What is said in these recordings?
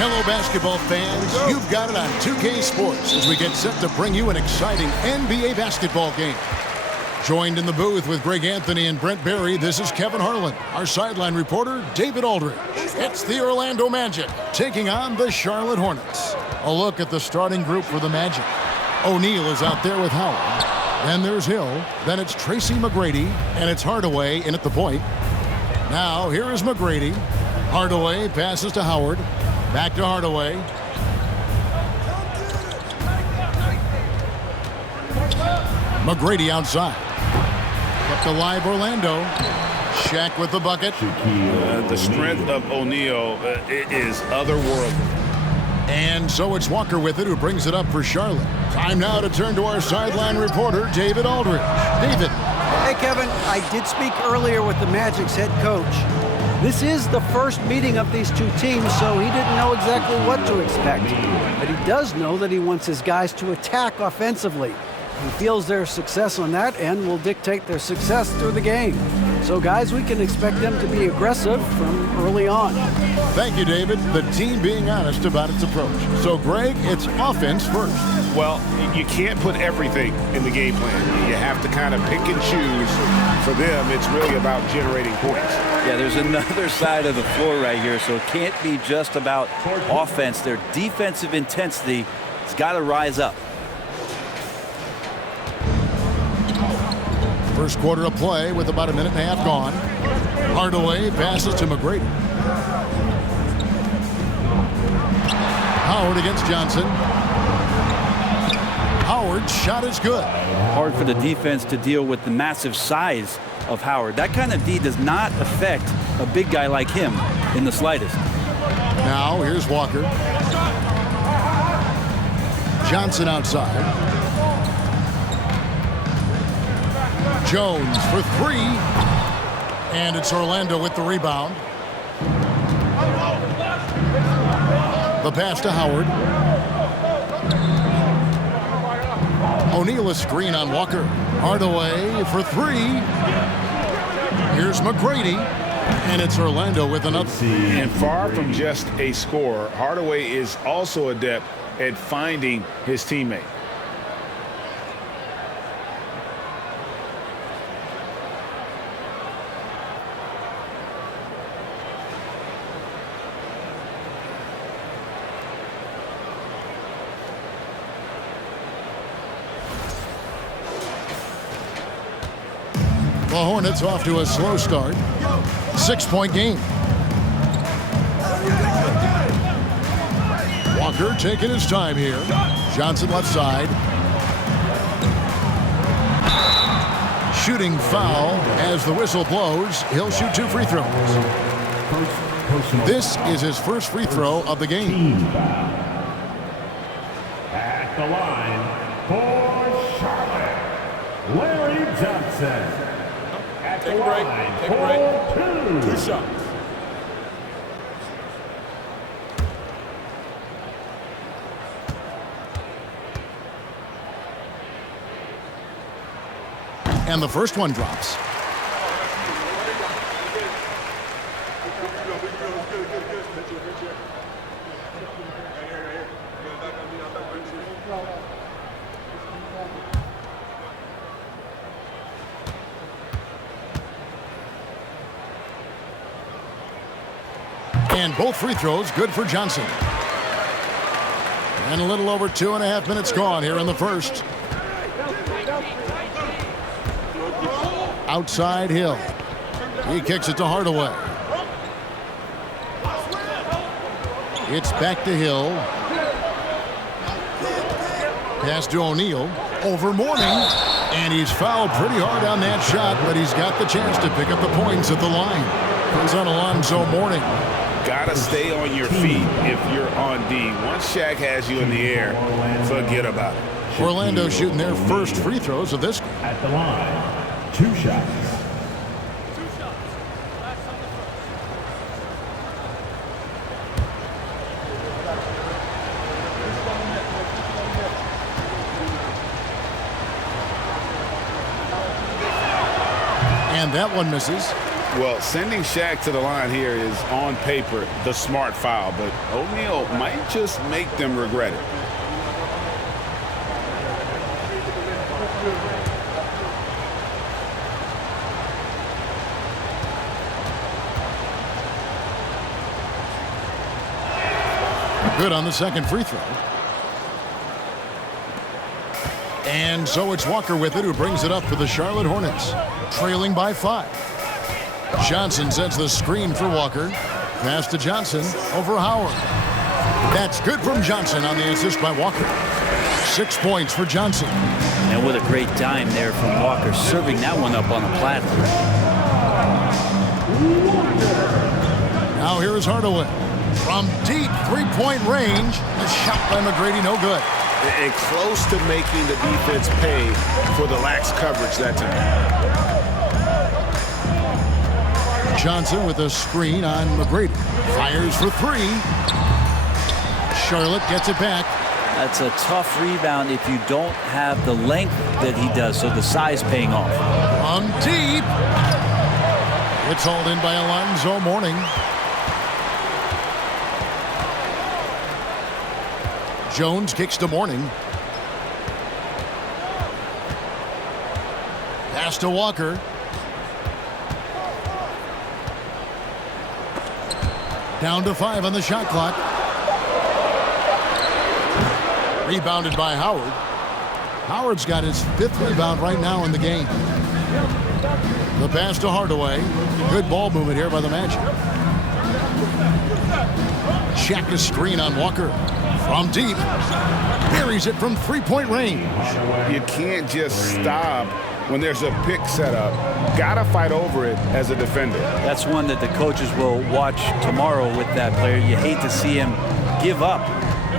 Hello, basketball fans. You've got it on 2K Sports as we get set to bring you an exciting NBA basketball game. Joined in the booth with Greg Anthony and Brent Berry, this is Kevin Harlan. Our sideline reporter, David Aldridge. It's the Orlando Magic taking on the Charlotte Hornets. A look at the starting group for the Magic. O'Neal is out there with Howard. Then there's Hill. Then it's Tracy McGrady. And it's Hardaway in at the point. Now, here is McGrady. Hardaway passes to Howard. Back to Hardaway. McGrady outside. Up to live Orlando. Shaq with the bucket. The strength of O'Neal is otherworldly. And so it's Walker with it, who brings it up for Charlotte. Time now to turn to our sideline reporter, David Aldridge. David. Hey, Kevin. I did speak earlier with the Magic's head coach. This is the first meeting of these two teams, so he didn't know exactly what to expect. But he does know that he wants his guys to attack offensively. He feels their success on that end will dictate their success through the game. So, guys, we can expect them to be aggressive from early on. Thank you, David. The team being honest about its approach. So, Greg, it's offense first. Well, you can't put everything in the game plan. You have to kind of pick and choose. For them, it's really about generating points. Yeah, there's another side of the floor right here, so it can't be just about offense. Their defensive intensity has got to rise up. First quarter of play with about a minute and a half gone. Hardaway passes to McGrady. Howard against Johnson. Howard's shot is good. Hard for the defense to deal with the massive size of Howard. That kind of D does not affect a big guy like him in the slightest. Now here's Walker. Johnson outside. Jones for three. And it's Orlando with the rebound. The pass to Howard. O'Neal a screen on Walker. Hardaway for three. Here's McGrady. And it's Orlando with another. And far from just a scorer, Hardaway is also adept at finding his teammate. The Hornets off to a slow start. 6-point game. Walker taking his time here. Johnson left side. Shooting foul as the whistle blows. He'll shoot 2 free throws. This is his first free throw of the game. At the line for Charlotte, Larry Johnson. Take a break. Take a break. 2 shots. And the first one drops. And both free throws good for Johnson. And a little over 2.5 minutes gone here in the first. Outside Hill. He kicks it to Hardaway. It's back to Hill. Pass to O'Neal. Over Mourning. And he's fouled pretty hard on that shot, but he's got the chance to pick up the points at the line. It's on Alonzo Mourning. Gotta stay on your feet if you're on D. Once Shaq has you in the air, forget about it. Orlando shooting their first free throws of this. At the line, 2 shots. And that one misses. Well, sending Shaq to the line here is on paper the smart foul, but O'Neal might just make them regret it. Good on the second free throw. And so it's Walker with it, who brings it up for the Charlotte Hornets, trailing by 5. Johnson sets the screen for Walker. Pass to Johnson over Howard. That's good from Johnson on the assist by Walker. 6 points for Johnson. And what a great dime there from Walker, serving that one up on a platter. Now here is Hardaway. From deep three-point range, the shot by McGrady, no good. And close to making the defense pay for the lax coverage that time. Johnson with a screen on McGrady. Fires for 3. Charlotte gets it back. That's a tough rebound if you don't have the length that he does, so the size paying off. From deep. It's hauled in by Alonzo Mourning. Jones kicks to Mourning. Pass to Walker. Down to 5 on the shot clock. Rebounded by Howard. Howard's got his 5th rebound right now in the game. The pass to Hardaway. Good ball movement here by the Magic. Check a screen on Walker. From deep, buries it from three-point range. You can't just stop when there's a pick set up. Gotta fight over it as a defender. That's one that the coaches will watch tomorrow with that player. You hate to see him give up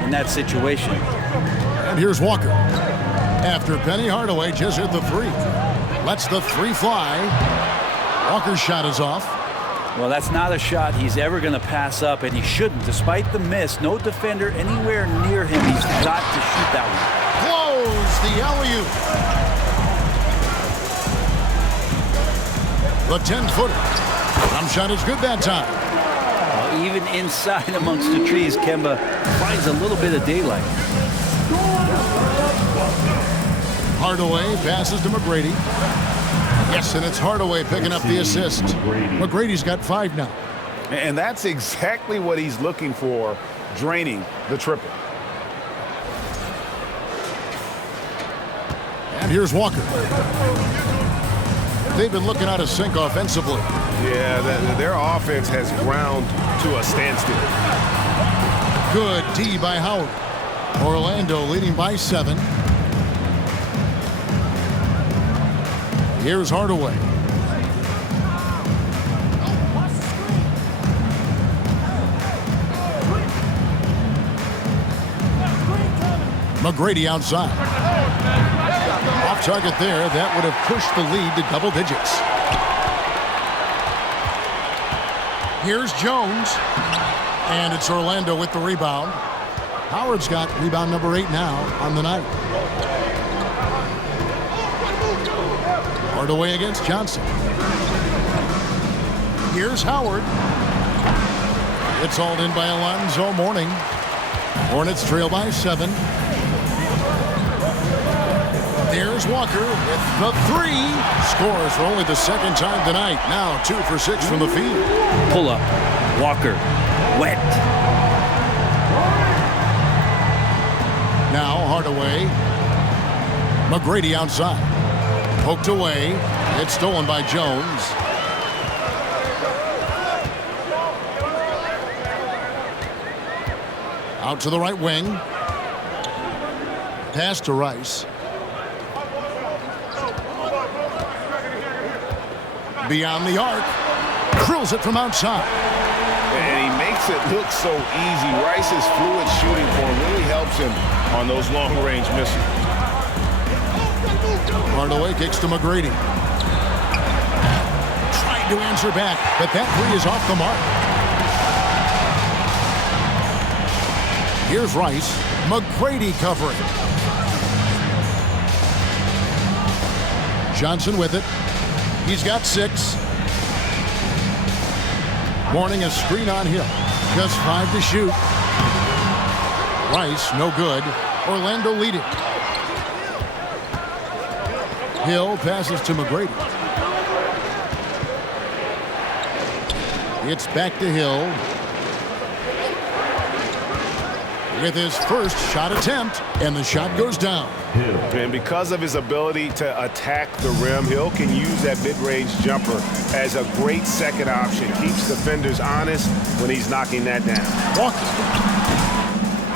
in that situation. And here's Walker. After Penny Hardaway just hit the 3. Lets the 3 fly. Walker's shot is off. Well, that's not a shot he's ever going to pass up, and he shouldn't. Despite the miss, no defender anywhere near him. He's got to shoot that one. Close the alley-oop. The 10-footer. Jump shot is good that time. Well, even inside amongst the trees, Kemba finds a little bit of daylight. Hardaway passes to McGrady. Yes, and it's Hardaway picking up the assist. McGrady's got 5 now. And that's exactly what he's looking for, draining the triple. And here's Walker. They've been looking out of sync offensively. Yeah, their offense has ground to a standstill. Good D by Howard. Orlando leading by 7. Here's Hardaway. McGrady outside. Off target there. That would have pushed the lead to double digits. Here's Jones. And it's Orlando with the rebound. Howard's got rebound number 8 now on the night. Hardaway against Johnson. Here's Howard. It's hauled in by Alonzo Mourning. Hornets trail by 7. There's Walker with the 3. Scores for only the 2nd time tonight. Now 2 for 6 from the field. Pull up. Walker. Wet. Now Hardaway. McGrady outside. Poked away. It's stolen by Jones. Out to the right wing. Pass to Rice. Beyond the arc. Drills it from outside. And he makes it look so easy. Rice's fluid shooting form really helps him on those long-range misses. Hardaway kicks to McGrady. Tried to answer back, but that 3 is off the mark. Here's Rice. McGrady covering. Johnson with it. He's got 6. Warning, a screen on Hill. Just 5 to shoot. Rice, no good. Orlando leading. Hill passes to McGrady. It's back to Hill. With his first shot attempt, and the shot goes down. And because of his ability to attack the rim, Hill can use that mid-range jumper as a great second option. Keeps defenders honest when he's knocking that down. Walker.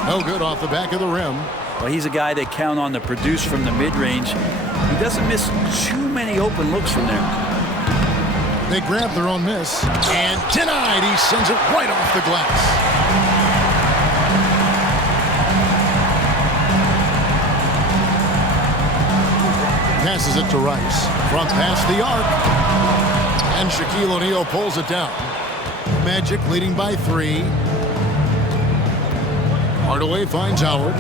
No good off the back of the rim. Well, he's a guy they count on to produce from the mid-range. He doesn't miss too many open looks from there. They grab their own miss, and denied. He sends it right off the glass. Passes it to Rice. From past the arc. And Shaquille O'Neal pulls it down. Magic leading by 3. Hardaway finds Howard.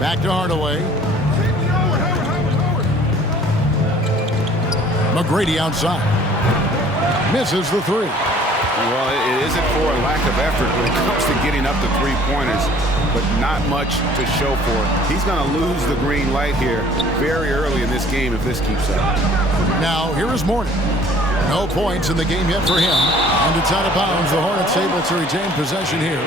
Back to Hardaway. McGrady outside. Misses the 3. Well, it isn't for a lack of effort when it comes to getting up the three-pointers, but not much to show for it. He's going to lose the green light here very early in this game if this keeps up. Now, here is Mourning. No points in the game yet for him. And it's out of bounds. The Hornets able to retain possession here.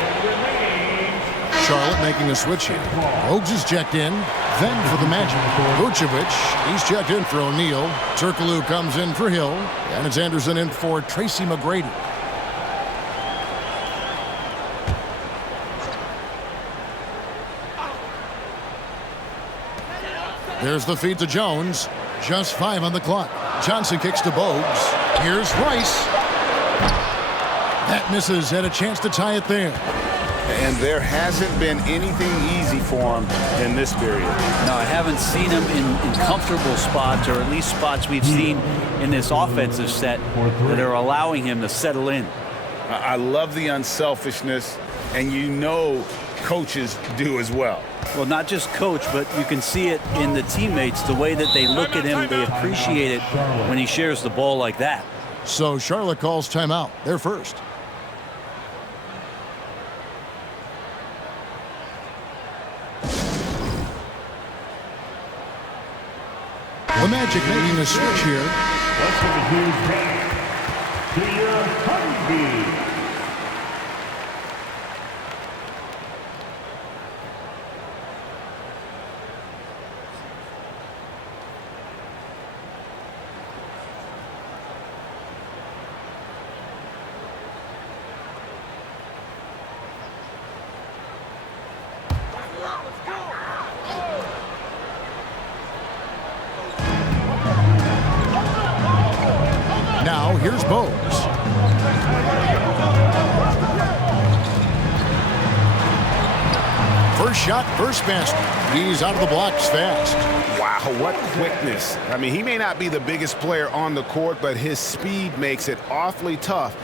Charlotte making a switch here. Oaks is checked in. Then for the Magic. Vucevic, he's checked in for O'Neal. Turkoglu comes in for Hill. And it's Anderson in for Tracy McGrady. There's the feed to Jones. Just 5 on the clock. Johnson kicks to Bogues. Here's Rice. That misses. Had a chance to tie it there. And there hasn't been anything easy for him in this period. No, I haven't seen him in comfortable spots, or at least spots we've seen in this offensive set that are allowing him to settle in. I love the unselfishness, and you know coaches do as well. Well, not just coach, but you can see it in the teammates, the way that they look at him, they appreciate it when he shares the ball like that. So Charlotte calls timeout. They're first. The Magic making a switch here. Let's get the huge back to your Honeybee. Now here's Bogues. First shot, first basket. He's out of the blocks fast. Wow, what quickness. I mean, he may not be the biggest player on the court, but his speed makes it awfully tough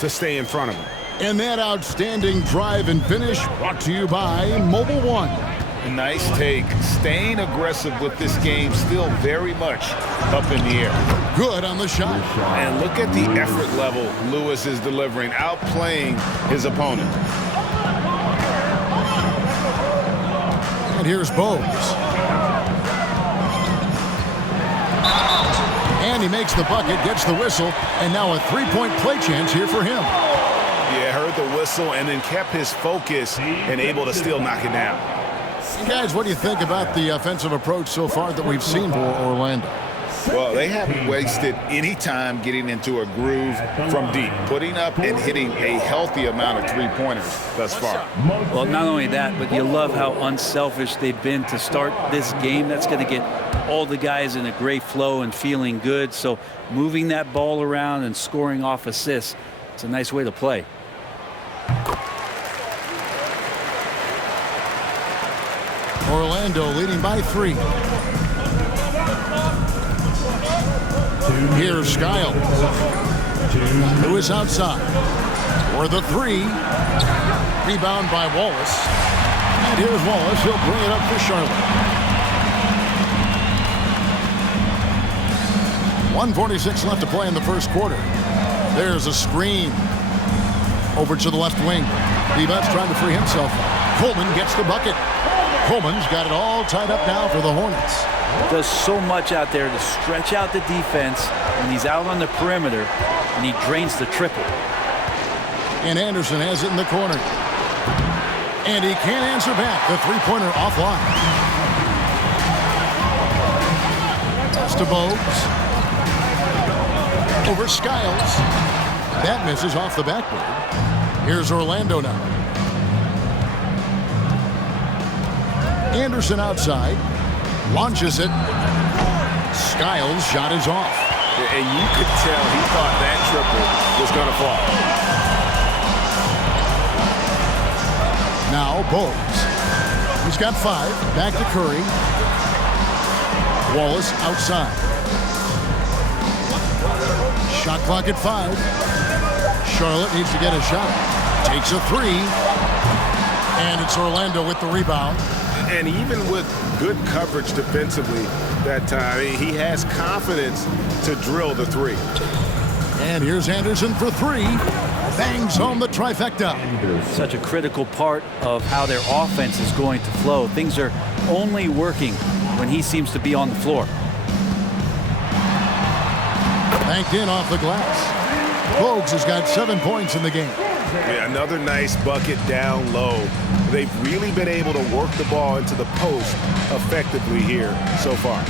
to stay in front of him. And that outstanding drive and finish brought to you by Mobile One. Nice take. Staying aggressive with this game, still very much up in the air. Good on the shot. And look at the effort level Lewis is delivering, outplaying his opponent. And here's Bogues. And he makes the bucket, gets the whistle, and now a three-point play chance here for him. Yeah, heard the whistle and then kept his focus and able to still knock it down. Guys, what do you think about the offensive approach so far that we've seen for Orlando? Well, they haven't wasted any time getting into a groove from deep, putting up and hitting a healthy amount of three-pointers thus far. Well, not only that, but you love how unselfish they've been to start this game. That's going to get all the guys in a great flow and feeling good. So moving that ball around and scoring off assists, it's a nice way to play. Orlando leading by 3. Here's Skiles. Lewis outside. For the 3. Rebound by Wallace. And here's Wallace. He'll bring it up for Charlotte. 1:46 left to play in the first quarter. There's a screen. Over to the left wing. Divac trying to free himself. Coleman gets the bucket. Coleman's got it all tied up now for the Hornets. Does so much out there to stretch out the defense when he's out on the perimeter, and he drains the triple. And Anderson has it in the corner. And he can't answer back. The three-pointer offline. Pass to Bogues. Over Skiles. That misses off the backboard. Here's Orlando now. Anderson outside. Launches it. Skiles' shot is off. And you could tell he thought that triple was going to fall. Now Bogues. He's got 5. Back to Curry. Wallace outside. Shot clock at 5. Charlotte needs to get a shot. Takes a 3. And it's Orlando with the rebound. And even with good coverage defensively that time, he has confidence to drill the 3. And here's Anderson for 3. Bangs home the trifecta. Such a critical part of how their offense is going to flow. Things are only working when he seems to be on the floor. Banked in off the glass. Bogues has got 7 points in the game. Yeah, another nice bucket down low. They've really been able to work the ball into the post effectively here so far.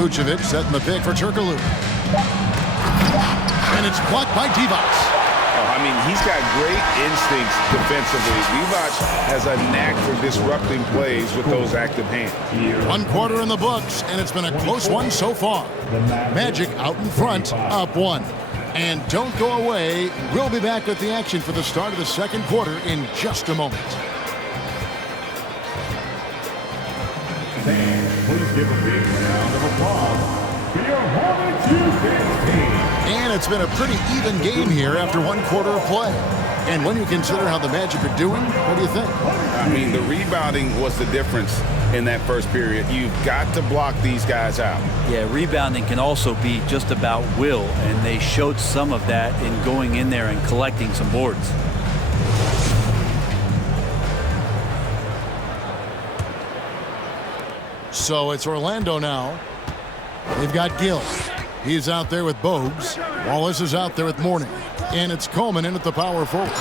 Vucevic setting the pick for Turkoglu. And it's blocked by Divac. I mean, he's got great instincts defensively. Divac has a knack for disrupting plays with those active hands. 1 quarter in the books, and it's been a close one so far. Magic out in front, up 1. And don't go away. We'll be back with the action for the start of the second quarter in just a moment. Please give a big round of applause for your Hornets defense team. And it's been a pretty even game here after 1 quarter of play. And when you consider how the Magic are doing, what do you think? I mean, the rebounding was the difference in that first period. You've got to block these guys out. Yeah, rebounding can also be just about will, and they showed some of that in going in there and collecting some boards. So it's Orlando now. They've got Gill. He's out there with Bogues. Wallace is out there with Mourning. And it's Coleman in at the power forward.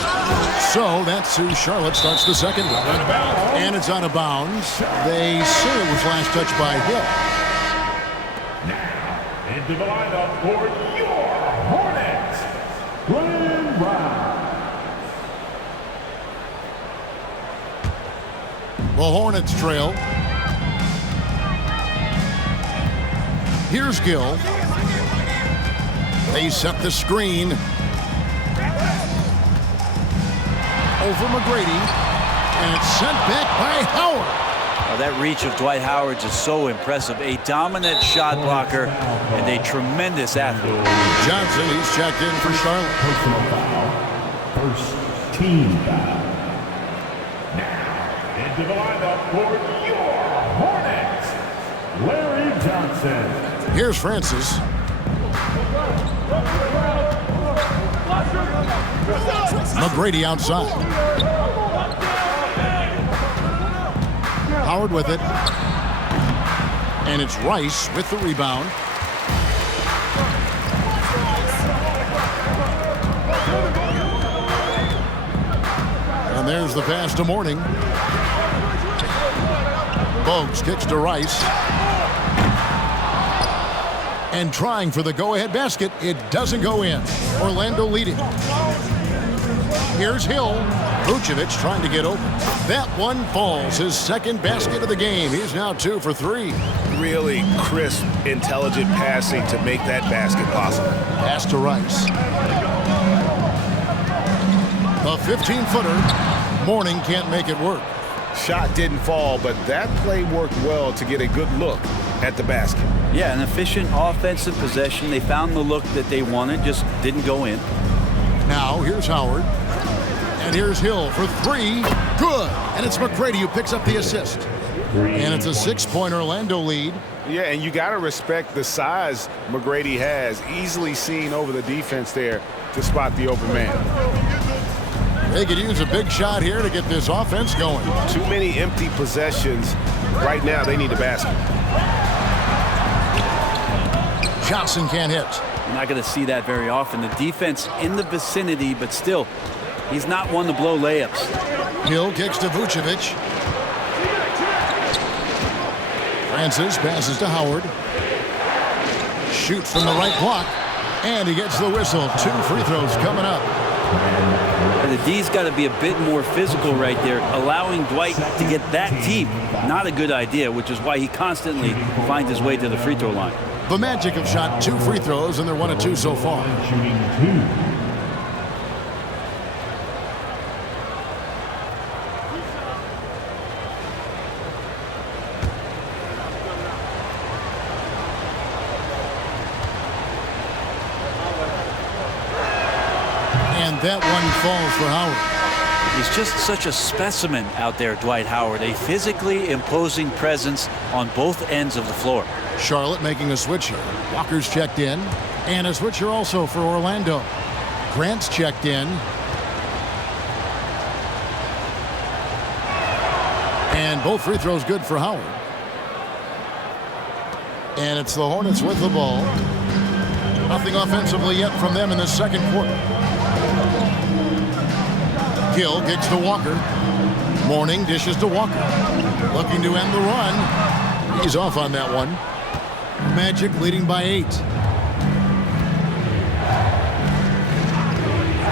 So that's who Charlotte starts the second with. And it's out of bounds. They say it was last touched by Hill. Now, into the lineup for your Hornets, Glenn Brown. The Hornets trail. Here's Gill. They set the screen. Over McGrady. And it's sent back by Howard. That reach of Dwight Howard is so impressive. A dominant shot blocker and a tremendous athlete. Johnson, he's checked in for Charlotte. Personal foul. First team foul. Now, into the lineup for your Hornets, Larry Johnson. Here's Francis. McGrady outside. Howard with it. And it's Rice with the rebound. And there's the pass to Mourning. Bogues kicks to Rice. And trying for the go-ahead basket, it doesn't go in. Orlando leading. Here's Hill. Vucevic trying to get open. That one falls. His second basket of the game. He's now 2 for 3. Really crisp, intelligent passing to make that basket possible. Pass to Rice. A 15-footer. Mourning can't make it work. Shot didn't fall, but that play worked well to get a good look at the basket. Yeah, an efficient offensive possession. They found the look that they wanted, just didn't go in. Now, here's Howard. And here's Hill for 3. Good. And it's McGrady who picks up the assist. And it's a 6-point Orlando lead. Yeah, and you got to respect the size McGrady has, easily seen over the defense there to spot the open man. They could use a big shot here to get this offense going. Too many empty possessions. Right now, they need a basket. Johnson can't hit. You're not going to see that very often. The defense in the vicinity, but still, he's not one to blow layups. Hill kicks to Vucevic. Francis passes to Howard. Shoots from the right block. And he gets the whistle. 2 free throws coming up. And the D's got to be a bit more physical right there. Allowing Dwight to get that deep, not a good idea, which is why he constantly finds his way to the free throw line. The Magic have shot 2 free throws, and they're 1 of 2 so far. Shooting 2. And that one falls for Howard. He's just such a specimen out there, Dwight Howard. A physically imposing presence on both ends of the floor. Charlotte making a switch here. Walker's checked in. And a switch here also for Orlando. Grant's checked in. And both free throws good for Howard. And it's the Hornets with the ball. Nothing offensively yet from them in the second quarter. Hill kicks to Walker. Mourning dishes to Walker. Looking to end the run. He's off on that one. Magic leading by 8.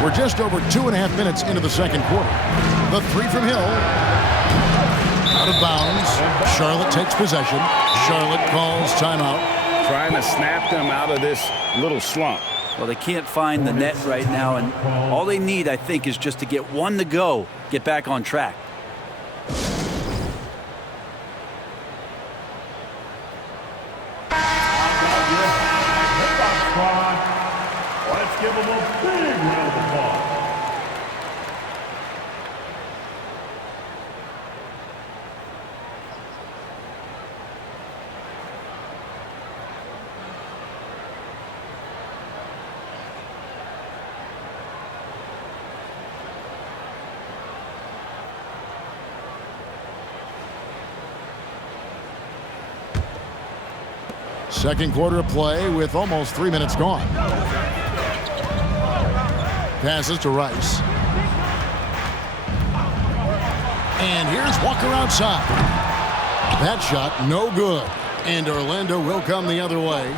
We're just over 2.5 minutes into the second quarter. The 3 from Hill. Out of bounds. Charlotte takes possession. Charlotte calls timeout. Trying to snap them out of this little slump. Well, they can't find the net right now, and all they need, I think, is just to get one to go, get back on track. Let's give them a big round of applause. Second quarter of play with almost 3 minutes gone. Passes to Rice. And here's Walker outside. That shot no good. And Orlando will come the other way.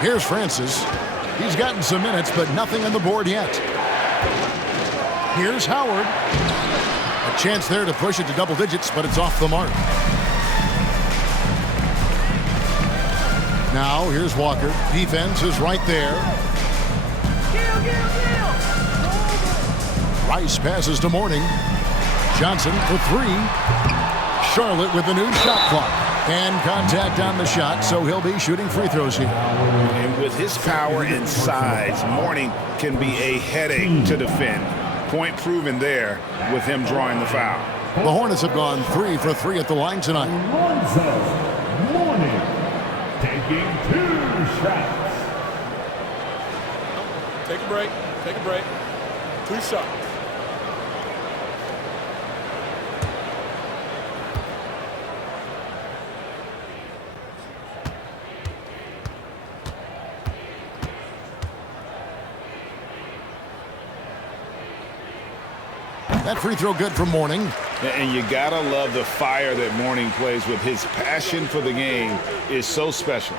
Here's Francis. He's gotten some minutes, but nothing on the board yet. Here's Howard. A chance there to push it to double digits, but it's off the mark. Now, here's Walker. Defense is right there. Rice passes to Mourning. Johnson for 3. Charlotte with the new shot clock. And contact on the shot, so he'll be shooting free throws here. And with his power and size, Mourning can be a headache to defend. Point proven there with him drawing the foul. The Hornets have gone 3 for 3 at the line tonight. Mourning taking 2 shots. Take a break. Take a break. 2 shots. That free throw good for Mourning. And you gotta love the fire that Mourning plays with. His passion for the game is so special.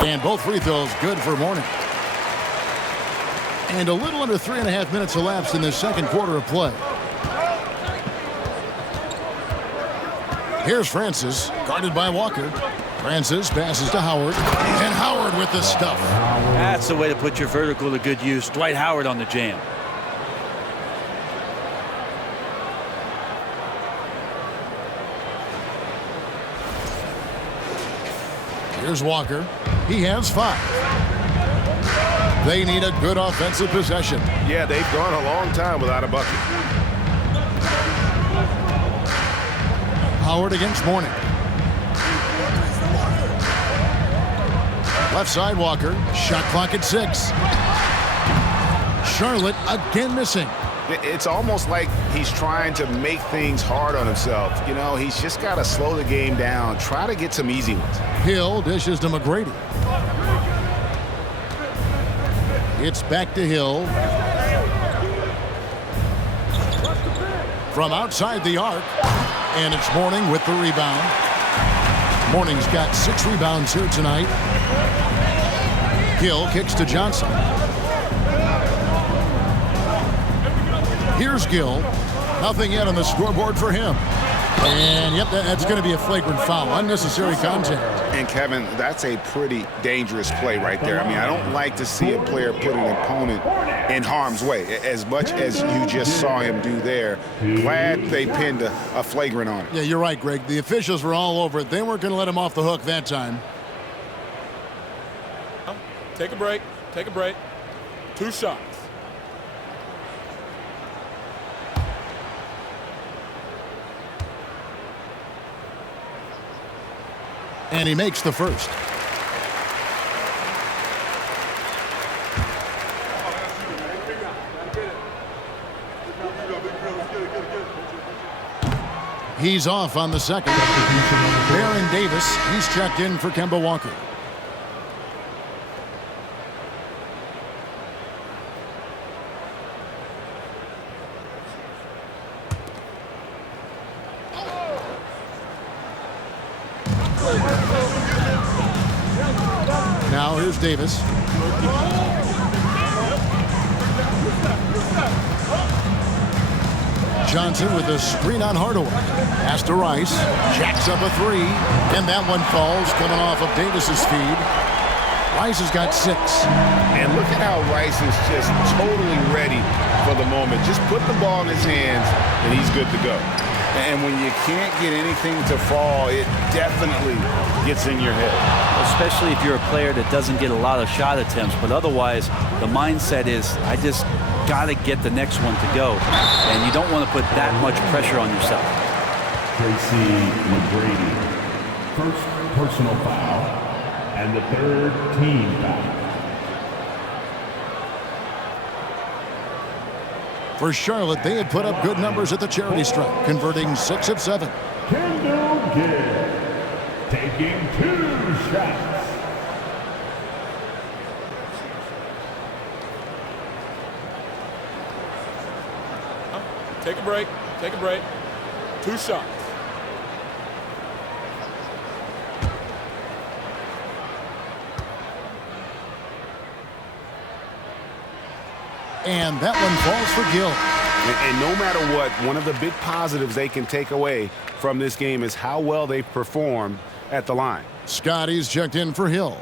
And both free throws good for Mourning. And a little under 3.5 minutes elapsed in the second quarter of play. Here's Francis, guarded by Walker. Francis passes to Howard. And Howard with the stuff. That's the way to put your vertical to good use. Dwight Howard on the jam. Here's Walker. He has 5. They need a good offensive possession. Yeah, they've gone a long time without a bucket. Howard against Mourning. Left side Walker. Shot clock at 6. Charlotte again missing. It's almost like he's trying to make things hard on himself. You know, he's just got to slow the game down. Try to get some easy ones. Hill dishes to McGrady. It's back to Hill. From outside the arc. And it's Mourning with the rebound. Mourning's got 6 rebounds here tonight. Hill kicks to Johnson. Here's Gill. Nothing yet on the scoreboard for him. And, yep, that's going to be a flagrant foul. Unnecessary contact. And, Kevin, that's a pretty dangerous play right there. I mean, I don't like to see a player put an opponent in harm's way, as much as you just saw him do there. Glad they pinned a flagrant on it. Yeah, you're right, Greg. The officials were all over it. They weren't going to let him off the hook that time. Take a break. Take a break. 2 shots. And he makes the first. He's off on the second. Baron Davis, he's checked in for Kemba Walker. Now here's Davis. Johnson with a screen on Hardaway. Pass to Rice. Jacks up a 3. And that one falls coming off of Davis's feed. Rice has got 6. And look at how Rice is just totally ready for the moment. Just put the ball in his hands, and he's good to go. And when you can't get anything to fall, it definitely gets in your head. Especially if you're a player that doesn't get a lot of shot attempts. But otherwise, the mindset is, I just got to get the next one to go. And you don't want to put that much pressure on yourself. Tracy McGrady. First personal foul and the 3rd team foul. For Charlotte, they had put up good numbers at the charity stripe, converting 6 of 7. Kendall Gill taking 2 shots. Take a break. Take a break. 2 shots. And that one falls for Gill. And no matter what, one of the big positives they can take away from this game is how well they've performed at the line. Scotty's checked in for Hill.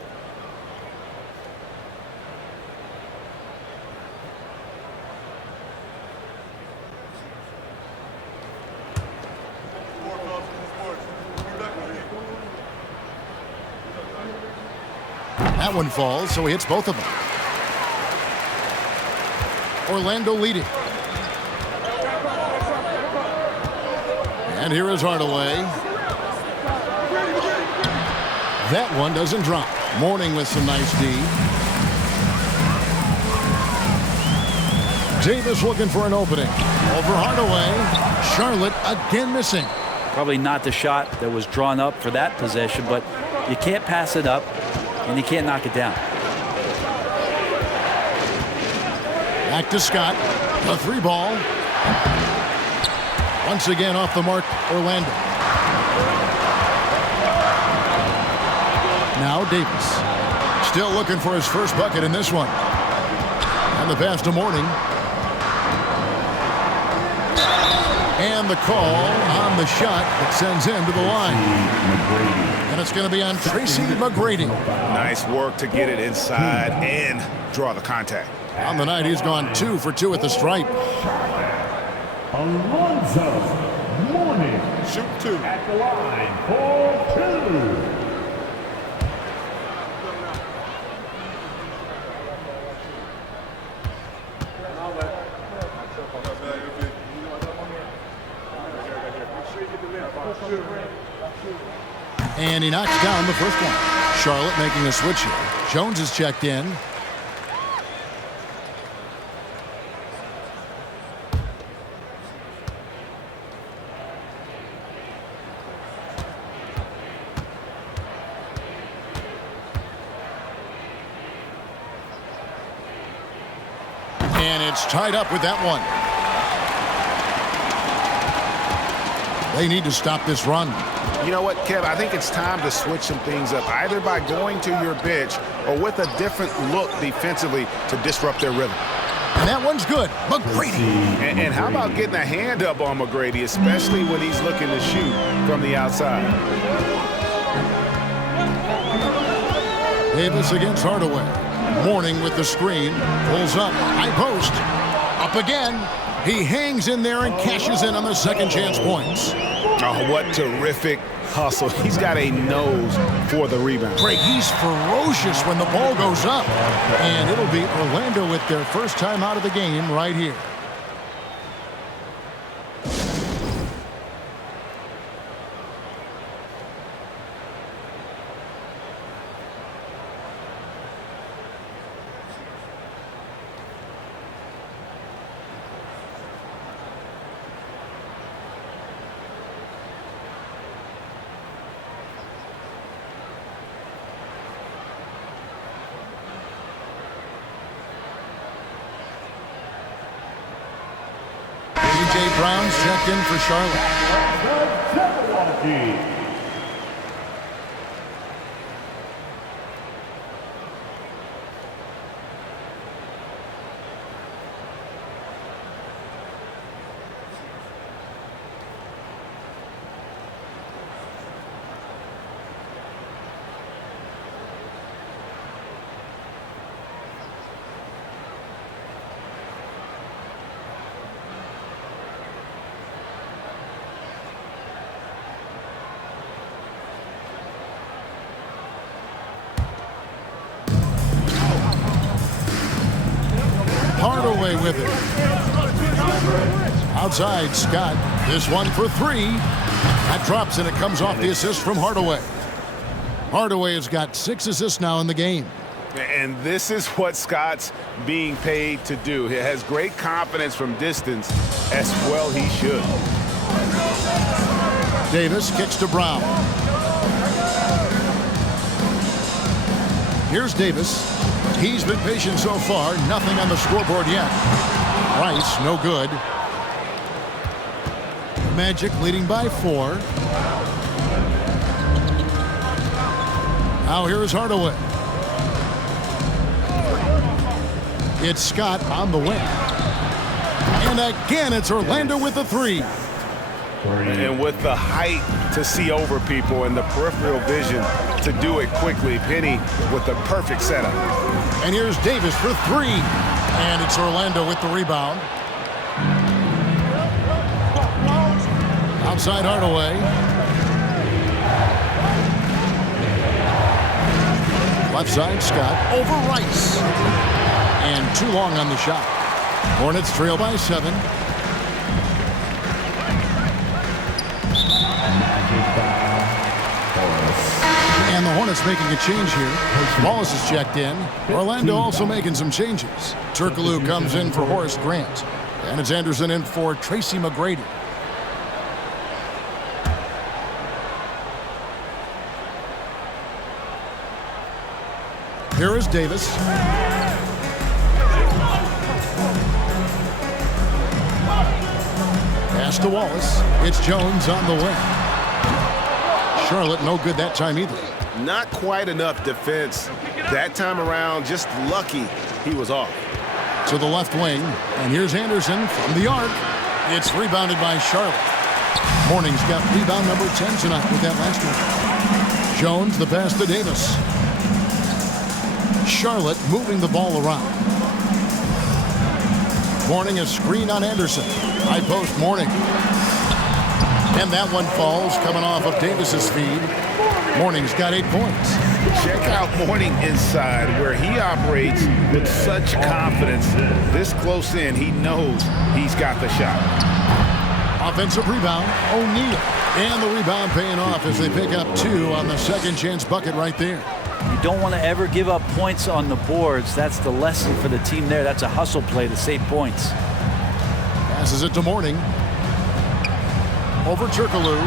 That one falls, so he hits both of them. Orlando leading. And here is Hardaway. That one doesn't drop. Mourning with some nice D. Davis looking for an opening. Over Hardaway. Charlotte again missing. Probably not the shot that was drawn up for that possession, but you can't pass it up and you can't knock it down. Back to Scott. The 3 ball. Once again off the mark, Orlando. Now Davis. Still looking for his first bucket in this one. And the pass to Mourning. And the call on the shot that sends him to the line. And it's going to be on Tracy McGrady. Nice work to get it inside and draw the contact. On the night, he's gone 2 for 2 at the stripe. Alonzo Mourning. Shoot 2. At the line for 2. And he knocks down the first one. Charlotte making a switch here. Jones is checked in. And it's tied up with that one. They need to stop this run. You know what, Kev? I think it's time to switch some things up, either by going to your bench or with a different look defensively to disrupt their rhythm. And that one's good. McGrady. And how about getting a hand up on McGrady, especially when he's looking to shoot from the outside? Davis against Hardaway. Mourning with the screen. Pulls up. High post. Up again. He hangs in there and cashes in on the second chance points. Oh, what terrific hustle. He's got a nose for the rebound. Craig, he's ferocious when the ball goes up. And it'll be Orlando with their first time out of the game right here. A.J. Brown's checked in for Charlotte. Hardaway with it. Outside, Scott. This one for three. That drops, and it comes off the assist from Hardaway. Hardaway has got 6 assists now in the game. And this is what Scott's being paid to do. He has great confidence from distance, as well he should. Davis kicks to Brown. Here's Davis. He's been patient so far. Nothing on the scoreboard yet. Rice, no good. Magic leading by 4. Now here's Hardaway. It's Scott on the wing. And again, it's Orlando with the 3. And with the height to see over people and the peripheral vision to do it quickly, Penny with the perfect setup. And here's Davis for 3. And it's Orlando with the rebound. Outside Hardaway. Left side, Scott over Rice. And too long on the shot. Hornets trail by 7. And the Hornets making a change here. Wallace is checked in. Orlando also making some changes. Turkoglu comes in for Horace Grant. And it's Anderson in for Tracy McGrady. Here is Davis. Pass to Wallace. It's Jones on the wing. Charlotte no good that time either. Not quite enough defense that time around. Just lucky he was off. To the left wing. And here's Anderson from the arc. It's rebounded by Charlotte. Morning's got rebound number 10 tonight with that last one. Jones the pass to Davis. Charlotte moving the ball around. Morning a screen on Anderson. High post Morning. And that one falls coming off of Davis's feed. Morning's got 8 points. Check out Morning inside where he operates with such confidence. This close in, he knows he's got the shot. Offensive rebound, O'Neal. And the rebound paying off as they pick up 2 on the second chance bucket right there. You don't want to ever give up points on the boards. That's the lesson for the team there. That's a hustle play to save points. Passes it to Mourning. Over Turkoglu.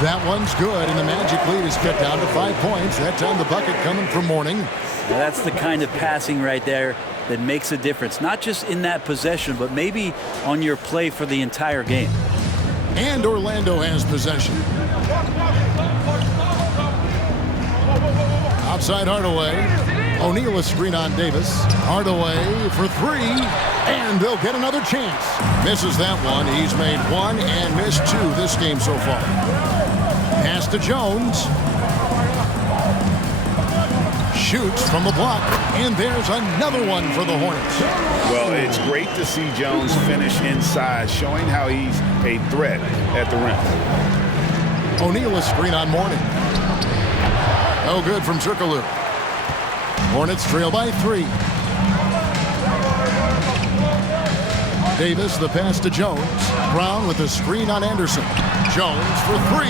That one's good, and the Magic lead is cut down to 5 points. That time the bucket coming from Mourning. Now that's the kind of passing right there that makes a difference. Not just in that possession, but maybe on your play for the entire game. And Orlando has possession. Outside Hardaway. O'Neal a screen on Davis. Hardaway for 3. And they'll get another chance. Misses that one. He's made 1 and missed 2 this game so far. Pass to Jones. Shoots from the block. And there's another one for the Hornets. Well, it's great to see Jones finish inside, showing how he's a threat at the rim. O'Neal a screen on Mourning. No good from Turkoglu. Hornets trail by 3. Davis, the pass to Jones. Brown with the screen on Anderson. Jones for 3.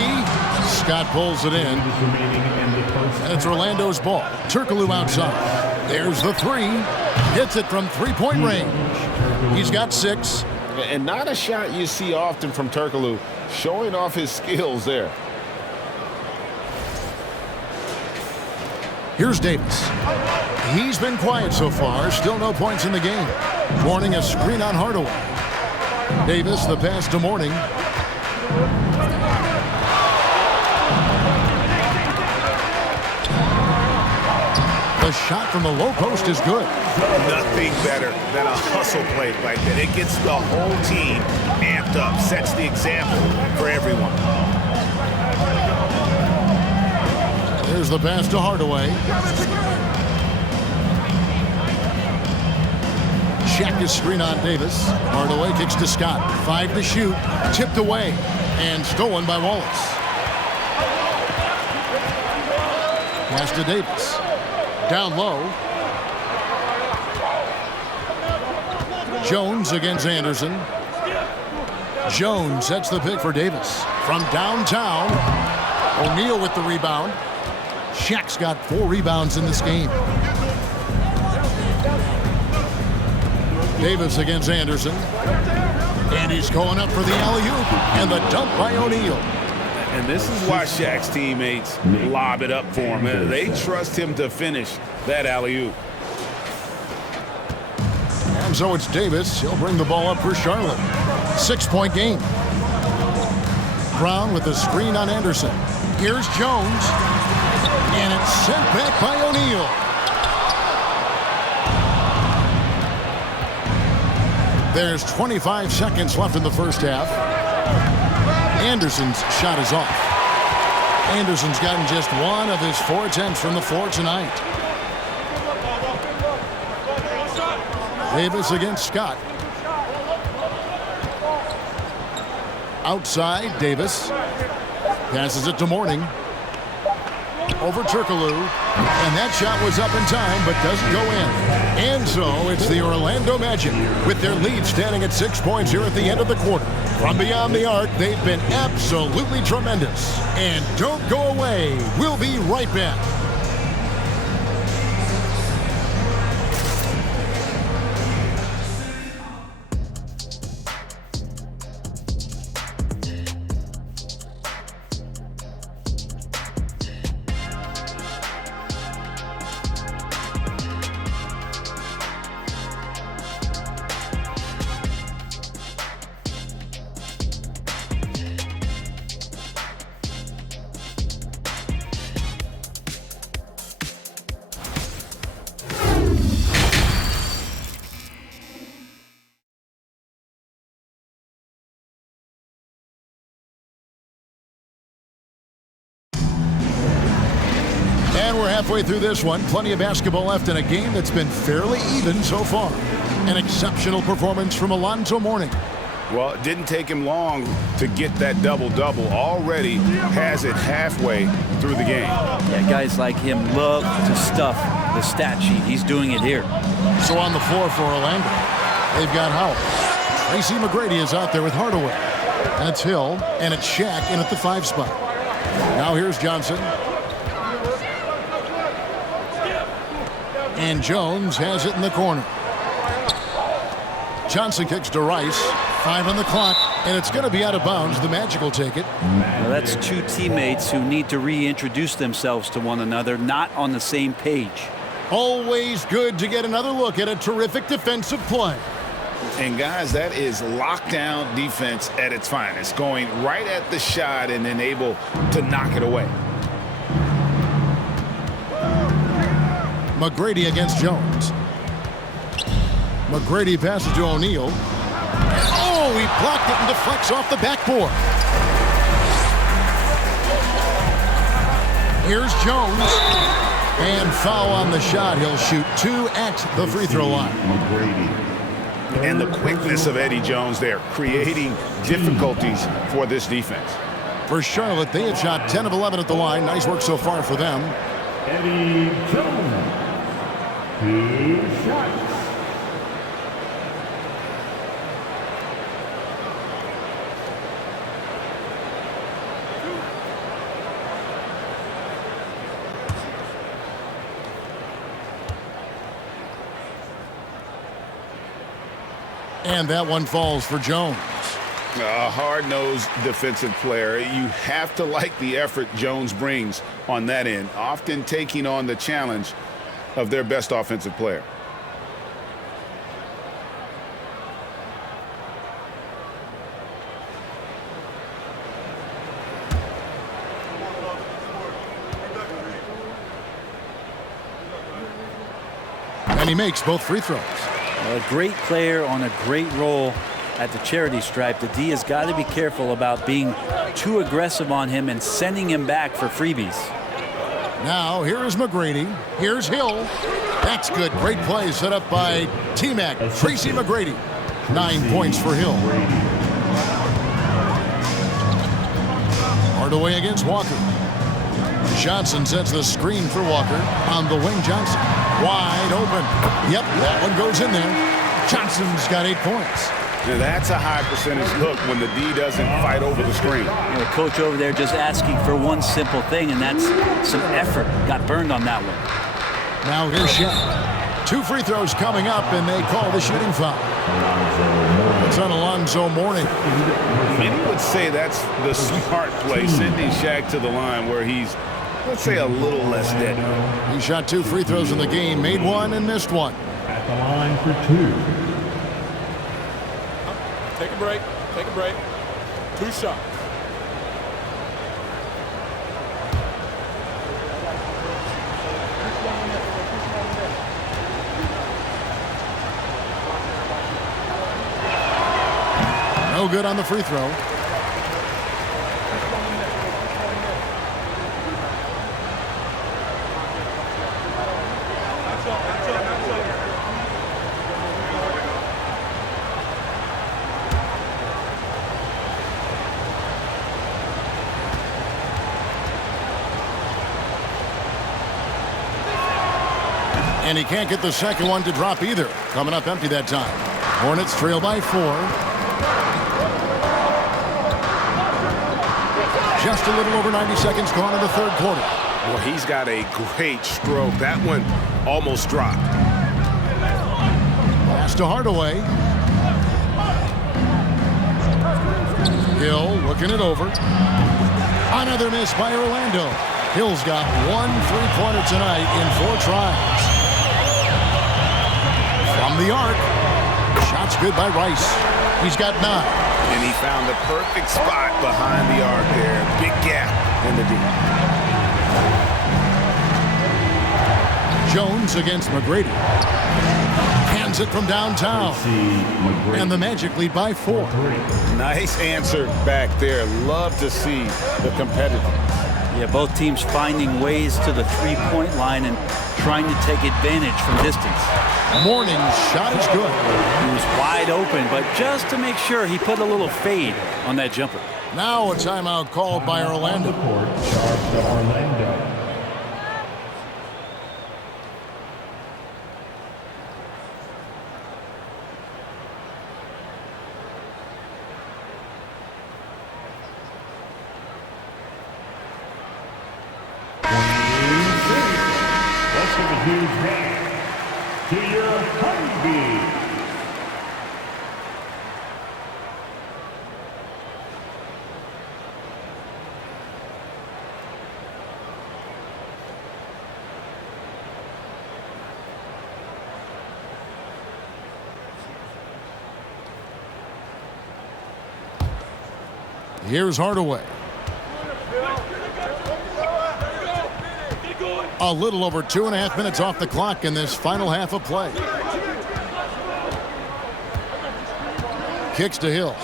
Scott pulls it in. It's Orlando's ball. Turkoglu outside. There's the 3. Hits it from 3-point range. He's got 6. And not a shot you see often from Turkoglu, showing off his skills there. Here's Davis. He's been quiet so far. Still no points in the game. Mourning a screen on Hardaway. Davis, the pass to Mourning. The shot from the low post is good. Nothing better than a hustle play like that. It gets the whole team amped up, sets the example for everyone. There's the pass to Hardaway. Check his screen on Davis. Hardaway kicks to Scott. 5 to shoot. Tipped away. And stolen by Wallace. Pass to Davis. Down low. Jones against Anderson. Jones sets the pick for Davis. From downtown. O'Neal with the rebound. Shaq's got 4 rebounds in this game. Davis against Anderson. And he's going up for the alley-oop. And the dump by O'Neal. And this is why Shaq's teammates lob it up for him. They trust him to finish that alley-oop. And so it's Davis. He'll bring the ball up for Charlotte. 6-point game. Brown with the screen on Anderson. Here's Jones. And it's sent back by O'Neal. There's 25 seconds left in the first half. Anderson's shot is off. Anderson's gotten just 1 of his 4 attempts from the floor tonight. Davis against Scott. Outside, Davis. Passes it to Mourning. Over Turkoglu. And that shot was up in time, but doesn't go in. And so it's the Orlando Magic with their lead standing at 6 points here at the end of the quarter. From beyond the arc, they've been absolutely tremendous. And don't go away. We'll be right back. And we're halfway through this one. Plenty of basketball left in a game that's been fairly even so far. An exceptional performance from Alonzo Mourning. Well, it didn't take him long to get that double-double. Already has it halfway through the game. Yeah, guys like him love to stuff the stat sheet. He's doing it here. So on the floor for Orlando, they've got Howell. Tracy McGrady is out there with Hardaway. That's Hill, and it's Shaq in at the 5 spot. Now here's Johnson. And Jones has it in the corner. Johnson kicks to Rice. 5 on the clock, and it's going to be out of bounds. The Magic will take it. Well, that's two teammates who need to reintroduce themselves to one another, not on the same page. Always good to get another look at a terrific defensive play. And guys, that is lockdown defense at its finest, going right at the shot and then able to knock it away. McGrady against Jones. McGrady passes to O'Neal. Oh, he blocked it and deflects off the backboard. Here's Jones. And foul on the shot. He'll shoot 2 at the free throw line. And the quickness of Eddie Jones there, creating difficulties for this defense. For Charlotte, they had shot 10 of 11 at the line. Nice work so far for them. Eddie Jones. 2 shots. And that one falls for Jones. A hard-nosed defensive player. You have to like the effort Jones brings on that end, often taking on the challenge of their best offensive player. And he makes both free throws. A great player on a great role at the charity stripe. The D has got to be careful about being too aggressive on him and sending him back for freebies. Now, here is McGrady. Here's Hill. That's good. Great play set up by T-Mac, Tracy McGrady. 9 points for Hill. Hardaway against Walker. Johnson sets the screen for Walker. On the wing, Johnson. Wide open. Yep, that one goes in there. Johnson's got 8 points. Now that's a high percentage look when the D doesn't fight over the screen. The coach over there just asking for one simple thing, and that's some effort. Got burned on that one. Now here's Shaq. 2 free throws coming up, and they call the shooting foul. It's on Alonzo Mourning. Many would say that's the smart play, sending Shaq to the line where he's, let's say, a little less dead. He shot 2 free throws in the game, made 1 and missed 1. At the line for 2. Take a break. Take a break. 2 shots. No good on the free throw. And he can't get the second one to drop either. Coming up empty that time. Hornets trail by 4. Just a little over 90 seconds gone in the third quarter. Well, he's got a great stroke. That one almost dropped. Pass to Hardaway. Hill looking it over. Another miss by Orlando. Hill's got 1 3-pointer tonight in 4 tries. From the arc. Shot's good by Rice. He's got 9. And he found the perfect spot behind the arc there. Big gap in the D. Jones against McGrady. Hands it from downtown. And the Magic lead by 4. Nice answer back there. Love to see the competitiveness. Yeah, both teams finding ways to the three-point line and trying to take advantage from distance. Mourning's shot is good. He was wide open, but just to make sure he put a little fade on that jumper. Now a timeout called by Orlando. Charge to Orlando. his hand to your honeybee. Here's Hardaway. A little over 2.5 minutes off the clock in this final half of play. Kicks to Hill.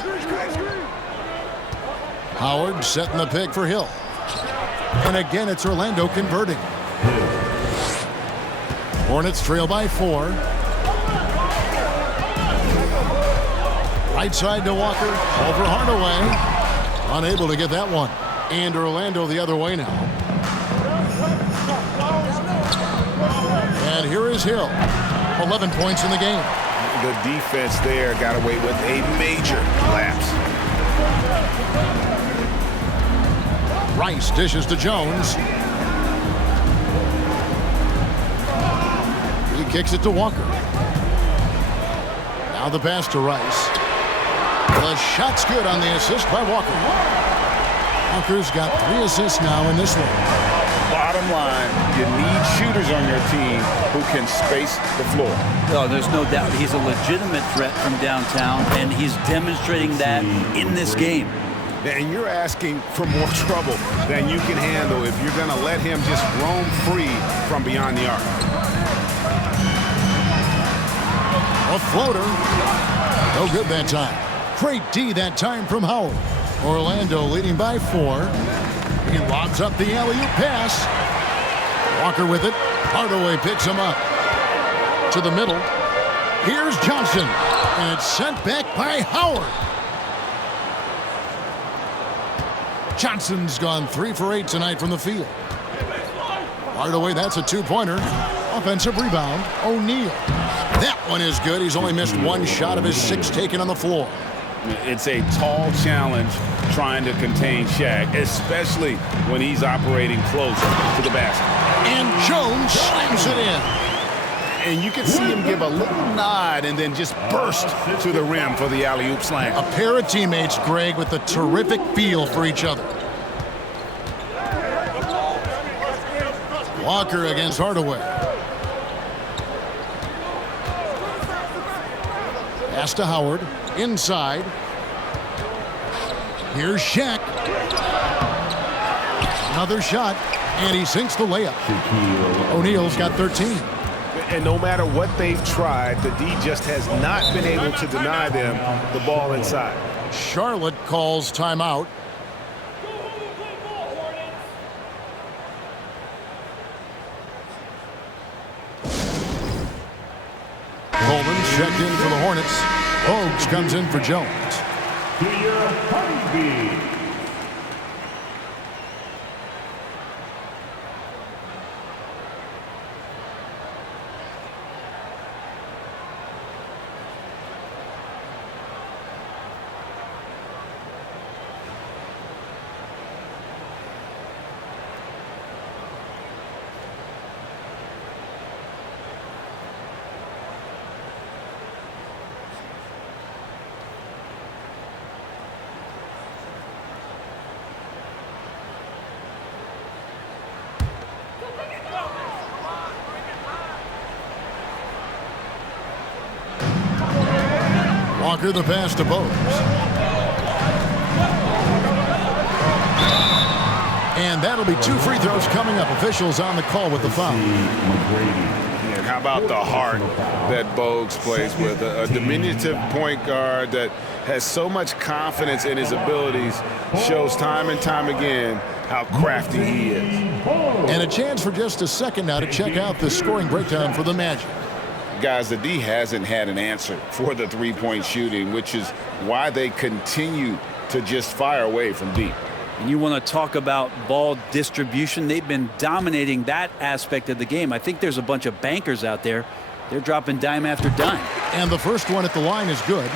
Howard setting the pick for Hill. And again, it's Orlando converting. Hornets trail by 4. Right side to Walker. Over Hardaway. Unable to get that one. And Orlando the other way now. And here is Hill. 11 points in the game. The defense there got away with a major lapse. Rice dishes to Jones. He kicks it to Walker. Now the pass to Rice. The shot's good on the assist by Walker. Walker's got 3 assists now in this one. Bottom line, you need shooters on your team who can space the floor. Oh, there's no doubt he's a legitimate threat from downtown, and he's demonstrating that in this game. And you're asking for more trouble than you can handle if you're going to let him just roam free from beyond the arc. A floater. No good that time. Great D that time from Howard. Orlando leading by 4. He lobs up the alley-oop pass. Walker with it. Hardaway picks him up. To the middle. Here's Johnson. And it's sent back by Howard. Johnson's gone 3 for 8 tonight from the field. Hardaway, that's a 2-pointer. Offensive rebound. O'Neal. That one is good. He's only missed 1 shot of his 6 taken on the floor. It's a tall challenge trying to contain Shaq, especially when he's operating close to the basket. And Jones slams it in. And you can see him give a little nod and then just burst to the rim for the alley-oop slam. A pair of teammates, Greg, with a terrific feel for each other. Walker against Hardaway. Pass to Howard. Inside. Here's Shaq. Another shot. And he sinks the layup. O'Neal's got 13. And no matter what they've tried, the D just has not been able to deny them the ball inside. Charlotte calls timeout. Coleman checked in for the Hornets. Bogues comes in for Jones. To your honeybee. Walker the pass to Bogues. And that'll be 2 free throws coming up. Officials on the call with the foul. And how about the heart that Bogues plays with? A diminutive point guard that has so much confidence in his abilities, shows time and time again how crafty he is. And a chance for just a second now to check out the scoring breakdown for the Magic. Guys, the D hasn't had an answer for the three-point shooting, which is why they continue to just fire away from deep. And you want to talk about ball distribution. They've been dominating that aspect of the game. I think there's a bunch of bankers out there. They're dropping dime after dime. And the first one at the line is good.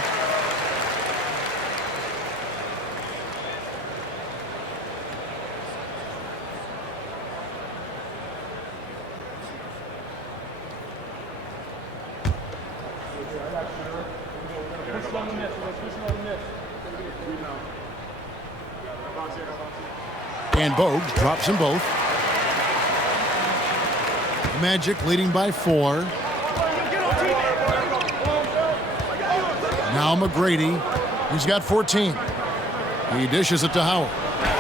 And Bogues drops them both. Magic leading by 4. Now McGrady. He's got 14. He dishes it to Howard.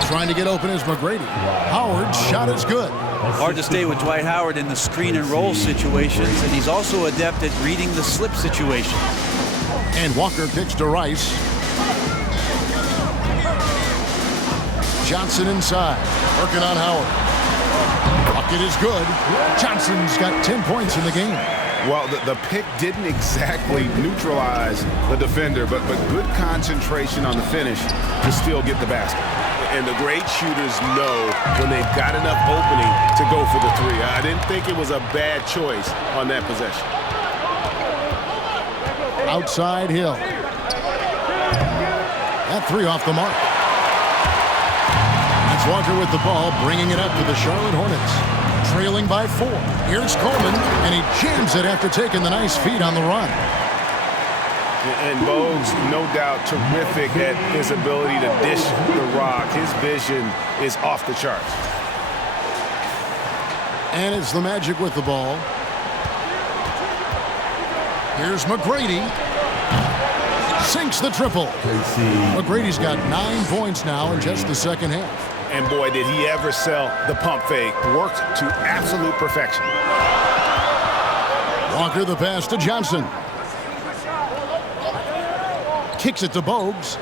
Trying to get open is McGrady. Howard's shot is good. Hard to stay with Dwight Howard in the screen and roll situations, and he's also adept at reading the slip situation. And Walker kicks to Rice. Johnson inside. Working on Howard. Bucket is good. Johnson's got 10 points in the game. Well, the pick didn't exactly neutralize the defender, but good concentration on the finish to still get the basket. And the great shooters know when they've got enough opening to go for the 3. I didn't think it was a bad choice on that possession. Outside Hill. That 3 off the mark. That's Walker with the ball, bringing it up to the Charlotte Hornets. Trailing by 4. Here's Coleman, and he jams it after taking the nice feed on the run. And Bogues, no doubt, terrific at his ability to dish the rock. His vision is off the charts. And it's the Magic with the ball. Here's McGrady. Sinks the triple. McGrady's got 9 points now in just the second half. And boy, did he ever sell the pump fake. Worked to absolute perfection. Walker the pass to Johnson. Kicks it to Bogues.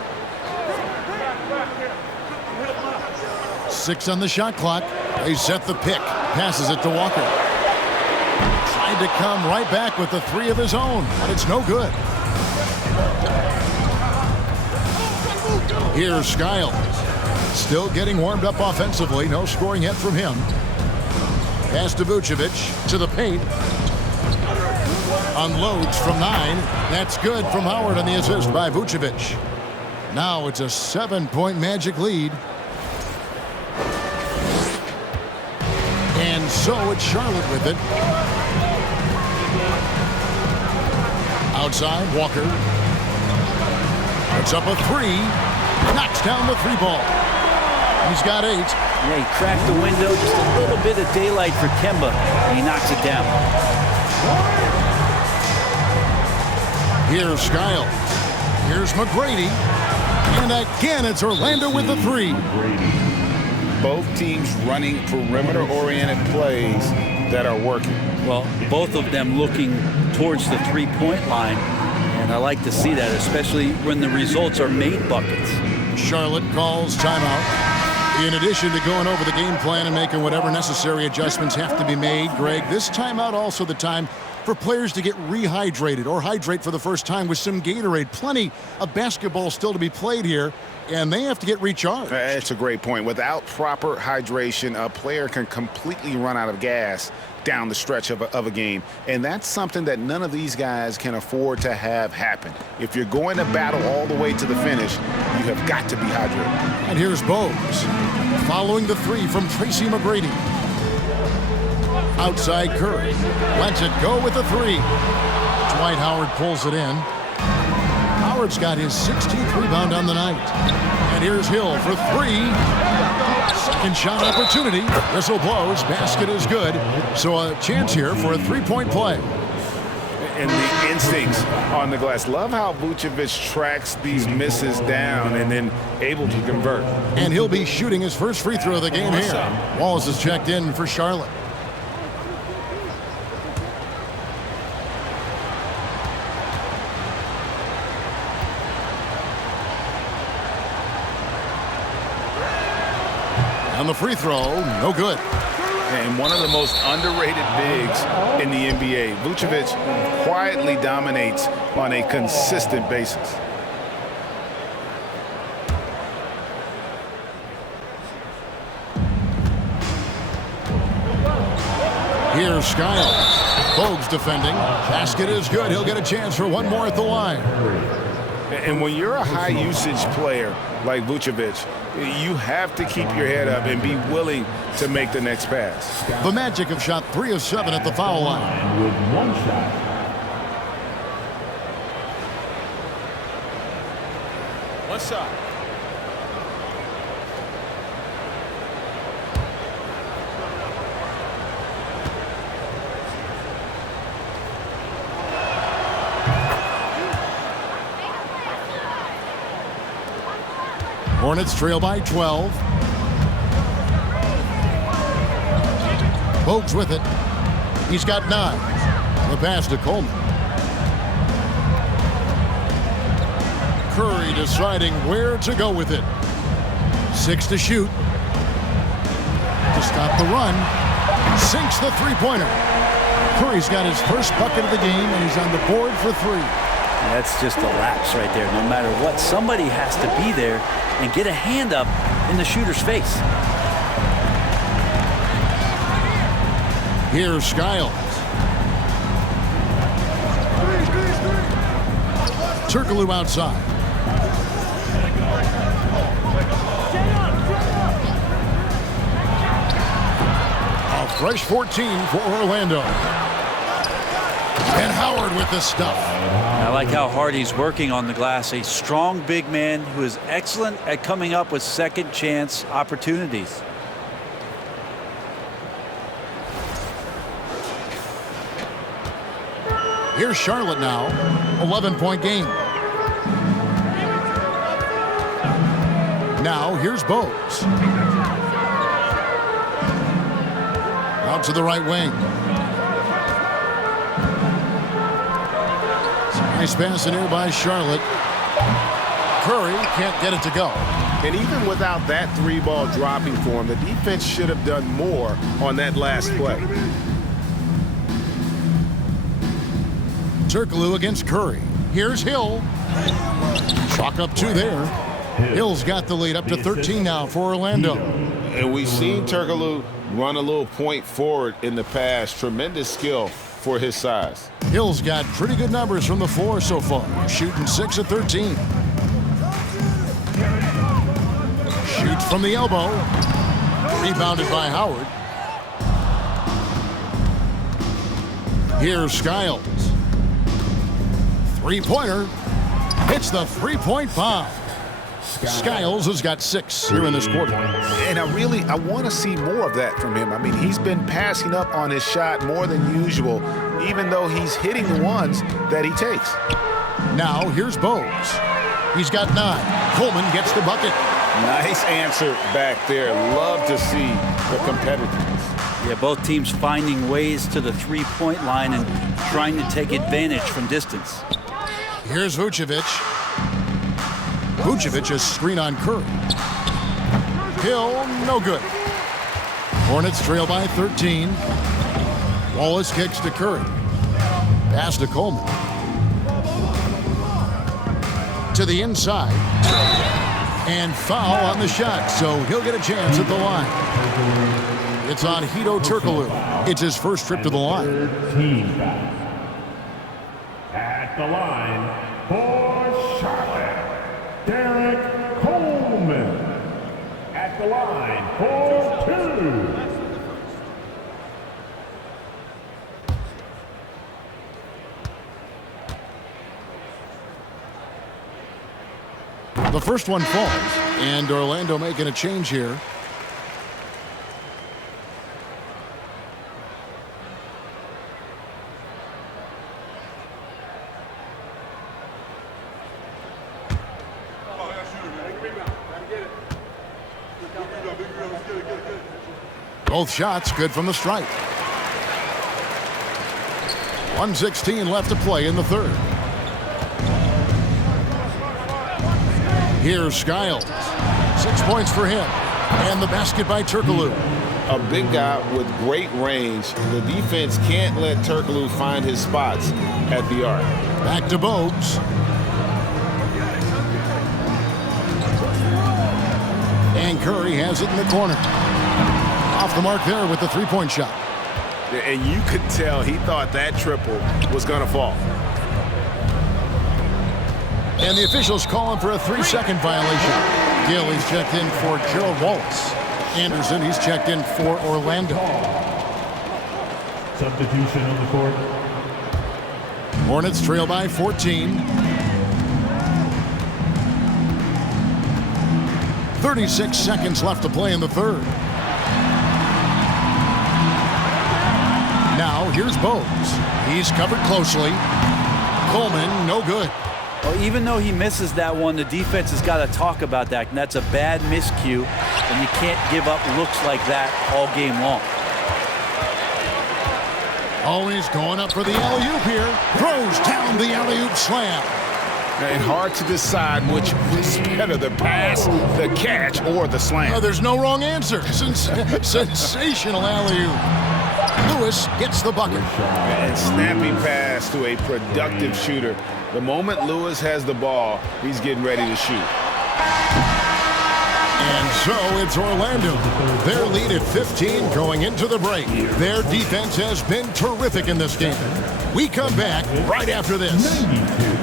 6 on the shot clock. They set the pick. Passes it to Walker. Tried to come right back with the 3 of his own, but it's no good. Here's Skiles. Still getting warmed up offensively. No scoring yet from him. Pass to Vucevic to the paint. Unloads from 9. That's good from Howard on the assist by Vucevic. Now it's a 7-point Magic lead. And so it's Charlotte with it. Outside, Walker. Puts up a 3. Knocks down the 3 ball. He's got 8. Yeah, he cracked the window, just a little bit of daylight for Kemba, and he knocks it down. Here's Skiles. Here's McGrady. And again, it's Orlando with the 3. Both teams running perimeter-oriented plays that are working. Well, both of them looking towards the 3-point line, and I like to see that, especially when the results are made buckets. Charlotte calls timeout. In addition to going over the game plan and making whatever necessary adjustments have to be made, Greg, this timeout also the time for players to get rehydrated or hydrate for the first time with some Gatorade. Plenty of basketball still to be played here, and they have to get recharged. That's a great point. Without proper hydration, a player can completely run out of gas down the stretch of a game. And that's something that none of these guys can afford to have happen. If you're going to battle all the way to the finish, you have got to be hydrated. And here's Bogues following the 3 from Tracy McGrady. Outside Curry. Lets it go with the 3. Dwight Howard pulls it in. Howard's got his 16th rebound on the night. And here's Hill for 3. Second shot opportunity. Whistle blows. Basket is good. So a chance here for a 3-point play. And the instincts on the glass. Love how Vucevic tracks these misses down and then able to convert. And he'll be shooting his first free throw of the game here. Wallace is checked in for Charlotte. On the free throw, no good. And one of the most underrated bigs in the NBA. Vucevic quietly dominates on a consistent basis. Here's Skiles. Bogues defending. Basket is good. He'll get a chance for one more at the line. And when you're a high-usage player like Vucevic, you have to keep your head up and be willing to make the next pass. The Magic have shot 3 of 7 at the foul line. With 1 shot. One shot. Hornets trail by 12. Bogues with it. He's got 9. The pass to Coleman. Curry deciding where to go with it. 6 to shoot. To stop the run. Sinks the three-pointer. Curry's got his first bucket of the game, and he's on the board for 3. That's just a lapse right there. No matter what, somebody has to be there and get a hand up in the shooter's face. Here's Skiles. Turkoglu outside. A fresh 14 for Orlando. And Howard with the stuff. I like how hard he's working on the glass. A strong big man who is excellent at coming up with second chance opportunities. Here's Charlotte now. 11-point game. Now here's Bogues. Out to the right wing. Nice pass in here by Charlotte. Curry can't get it to go. And even without that 3-ball dropping for him, the defense should have done more on that last play. Turkoglu against Curry. Here's Hill. Chalk up 2 there. Hill's got the lead up to 13 now for Orlando. And we've seen Turkoglu run a little point forward in the past. Tremendous skill for his size. Hill's got pretty good numbers from the floor so far. Shooting 6 of 13. Shoots from the elbow. Rebounded by Howard. Here's Skiles. Three-pointer. Hits the three-point bomb. Skiles has got 6 here in this quarter. And I want to see more of that from him. I mean, he's been passing up on his shot more than usual, even though he's hitting the ones that he takes. Now here's Bogues. He's got 9. Coleman gets the bucket. Nice answer back there. Love to see the competitiveness. Yeah, both teams finding ways to the three-point line and trying to take advantage from distance. Here's Vucevic. Vucevic is screen on Curry. Hill, no good. Hornets trail by 13. Wallace kicks to Curry. Pass to Coleman. To the inside. And foul on the shot, so he'll get a chance at the line. It's on Hedo Turkoglu. It's his first trip to the line. At the line for Charlotte, Derek Coleman. At the line for 2. The first one falls, and Orlando making a change here. Both shots good from the stripe. 1:16 left to play in the third. Here's Skiles. 6 points for him. And the basket by Turkoglu. A big guy with great range. The defense can't let Turkoglu find his spots at the arc. Back to Bogues. And Curry has it in the corner. Off the mark there with the three-point shot. And you could tell he thought that triple was going to fall. And the officials calling for a 3-second violation. Gill, he's checked in for Gerald Wallace. Anderson, he's checked in for Orlando. Substitution on the court. Hornets trail by 14. 36 seconds left to play in the third. Now here's Bogues. He's covered closely. Coleman, no good. Well, even though he misses that one, the defense has got to talk about that, and that's a bad miscue, and you can't give up looks like that all game long. Always going up for the alley-oop here. Throws down the alley-oop slam. And hard to decide which was better, the pass, the catch, or the slam. There's no wrong answer. Sensational alley-oop. Lewis gets the bucket. And snappy pass to a productive shooter. The moment Lewis has the ball, he's getting ready to shoot. And so it's Orlando. Their lead at 15 going into the break. Their defense has been terrific in this game. We come back right after this. 92.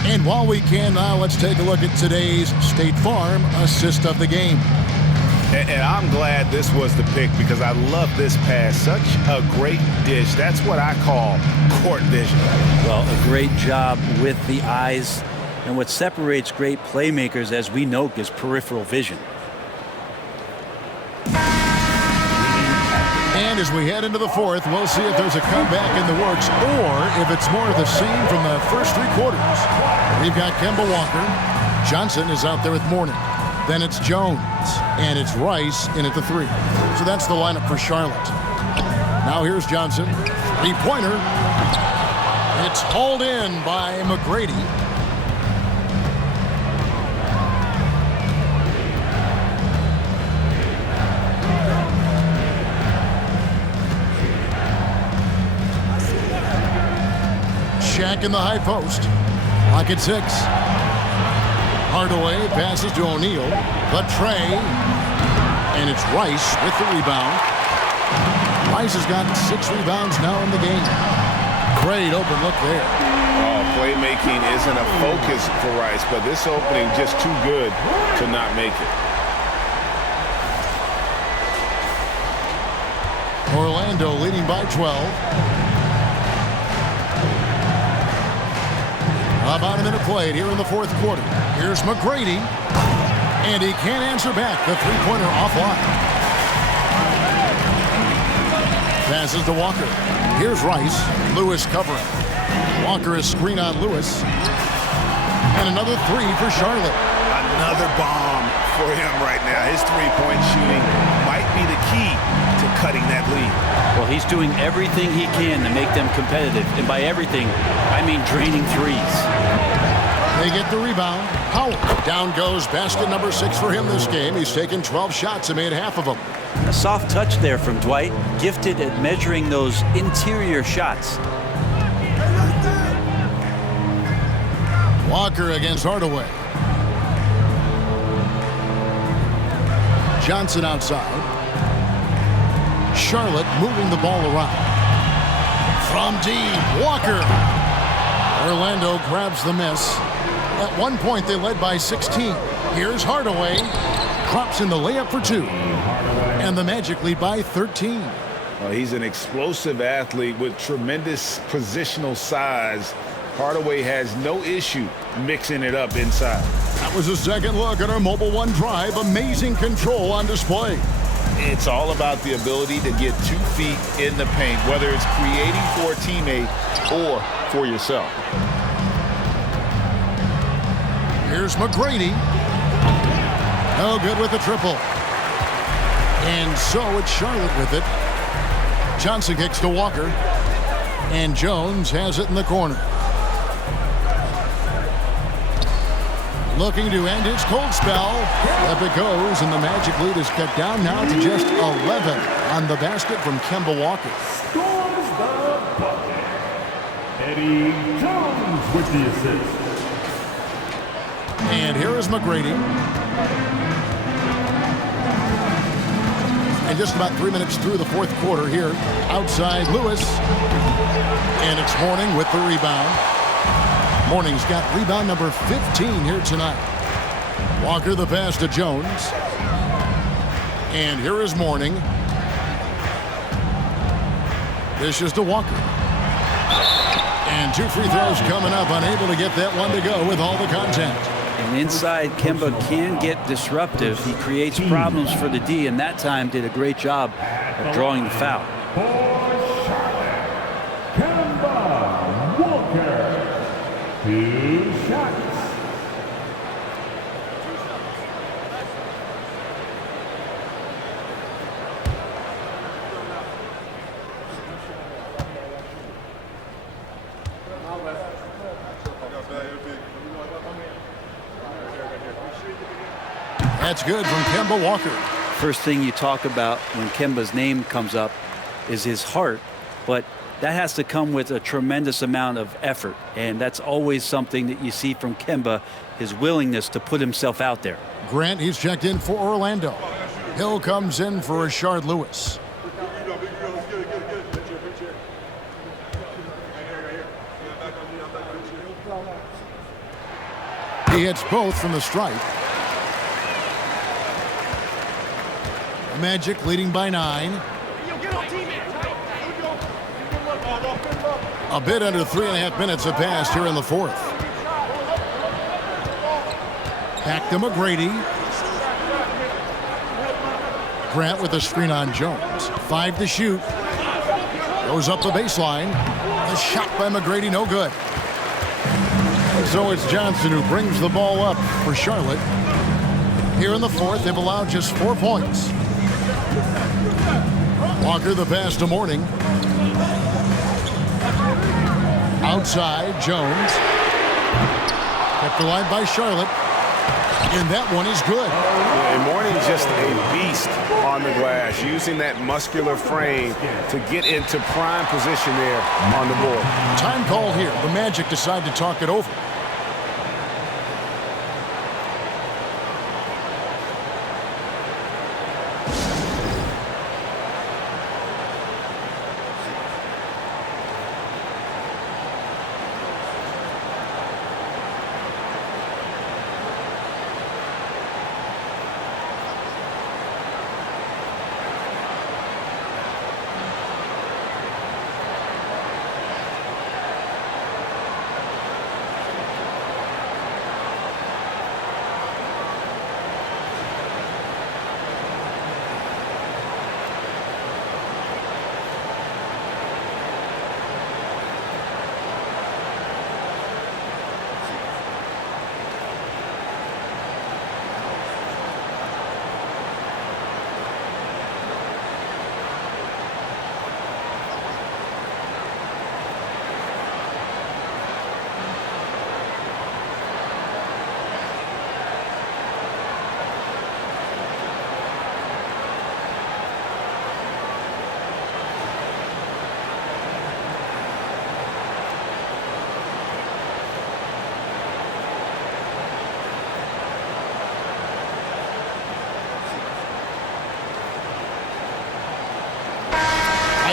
And while we can now, let's take a look at today's State Farm assist of the game. And I'm glad this was the pick because I love this pass. Such a great dish. That's what I call court vision. Well, a great job with the eyes. And what separates great playmakers, as we know, is peripheral vision. And as we head into the fourth, we'll see if there's a comeback in the works or if it's more of the same from the first three quarters. We've got Kemba Walker. Johnson is out there with Mourning. Then it's Jones. And it's Rice in at the three. So that's the lineup for Charlotte. Now here's Johnson. Three-pointer. It's hauled in by McGrady. Shaq in the high post. Lock at 6. Hardaway passes to O'Neal. The tray. And it's Rice with the rebound. Rice has got 6 rebounds now in the game. Great open look there. Oh, playmaking isn't a focus for Rice, but this opening just too good to not make it. Orlando leading by 12. About a minute played here in the fourth quarter. Here's McGrady. And he can't answer back. The three-pointer offline. Passes to Walker. Here's Rice. Lewis covering. Walker is screen on Lewis. And another three for Charlotte. Another bomb for him right now. His three-point shooting might be the key to cutting that lead. Well, he's doing everything he can to make them competitive. And by everything, I mean draining threes. They get the rebound. Howard. Down goes basket number 6 for him this game. He's taken 12 shots and made half of them. A soft touch there from Dwight. Gifted at measuring those interior shots. Walker against Hardaway. Johnson outside. Charlotte moving the ball around. From deep, Walker. Orlando grabs the miss. At one point, they led by 16. Here's Hardaway. Drops in the layup for 2. And the Magic lead by 13. Well, he's an explosive athlete with tremendous positional size. Hardaway has no issue mixing it up inside. That was a second look at our Mobile One Drive. Amazing control on display. It's all about the ability to get 2 feet in the paint, whether it's creating for a teammate or for yourself. Here's McGrady. No good with the triple. And so it's Charlotte with it. Johnson kicks to Walker. And Jones has it in the corner. Looking to end his cold spell. Up it goes, and the Magic lead is cut down now to just 11 on the basket from Kemba Walker. Scores the bucket. Eddie Jones with the assist. And here is McGrady. And just about 3 minutes through the fourth quarter here. Outside Lewis. And it's Mourning with the rebound. Mourning's got rebound number 15 here tonight. Walker the pass to Jones. And here is Mourning. This is to Walker. And 2 free throws coming up. Unable to get that one to go with all the contact. And inside, Kemba can get disruptive. He creates problems for the D, and that time did a great job of drawing the foul. For Charlotte, Kemba Walker. 2 shots. That's good from Kemba Walker. First thing you talk about when Kemba's name comes up is his heart, but that has to come with a tremendous amount of effort, and that's always something that you see from Kemba, his willingness to put himself out there. Grant, he's checked in for Orlando. Hill comes in for Rashard Lewis. He hits both from the stripe. Magic leading by 9. A bit under 3.5 minutes have passed here in the 4th. Back to McGrady. Grant with a screen on Jones. 5 to shoot. Goes up the baseline. A shot by McGrady, no good. And so it's Johnson who brings the ball up for Charlotte. Here in the 4th, they've allowed just 4 points. Walker the pass to Mourning. Outside, Jones. Kept alive by Charlotte. And that one is good. And Mourning's just a beast on the glass, using that muscular frame to get into prime position there on the board. Time called here. The Magic decide to talk it over.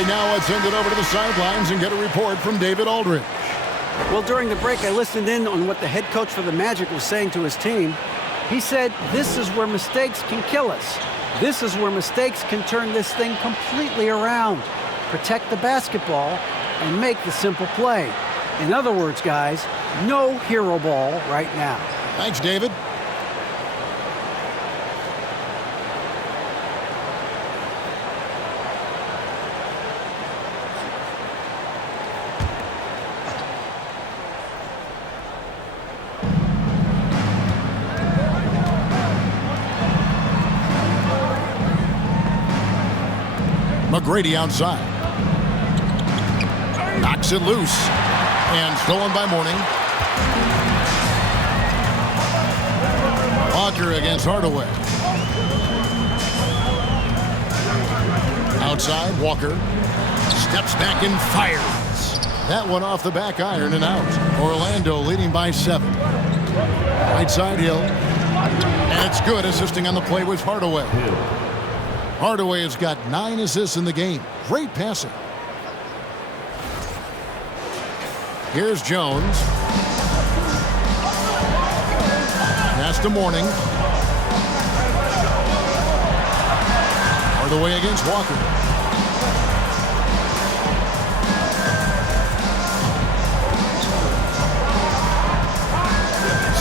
Now let's send it over to the sidelines and get a report from David Aldridge. Well, during the break, I listened in on what the head coach for the Magic was saying to his team. He said, this is where mistakes can kill us. This is where mistakes can turn this thing completely around. Protect the basketball and make the simple play. In other words, guys, no hero ball right now. Thanks, David. McGrady outside. Knocks it loose. And stolen by Mourning. Walker against Hardaway. Outside, Walker. Steps back and fires. That one off the back iron and out. Orlando leading by 7. Right side, Hill. And it's good. Assisting on the play was Hardaway. Hardaway has got 9 assists in the game. Great passing. Here's Jones. Pass to Mourning. Hardaway against Walker.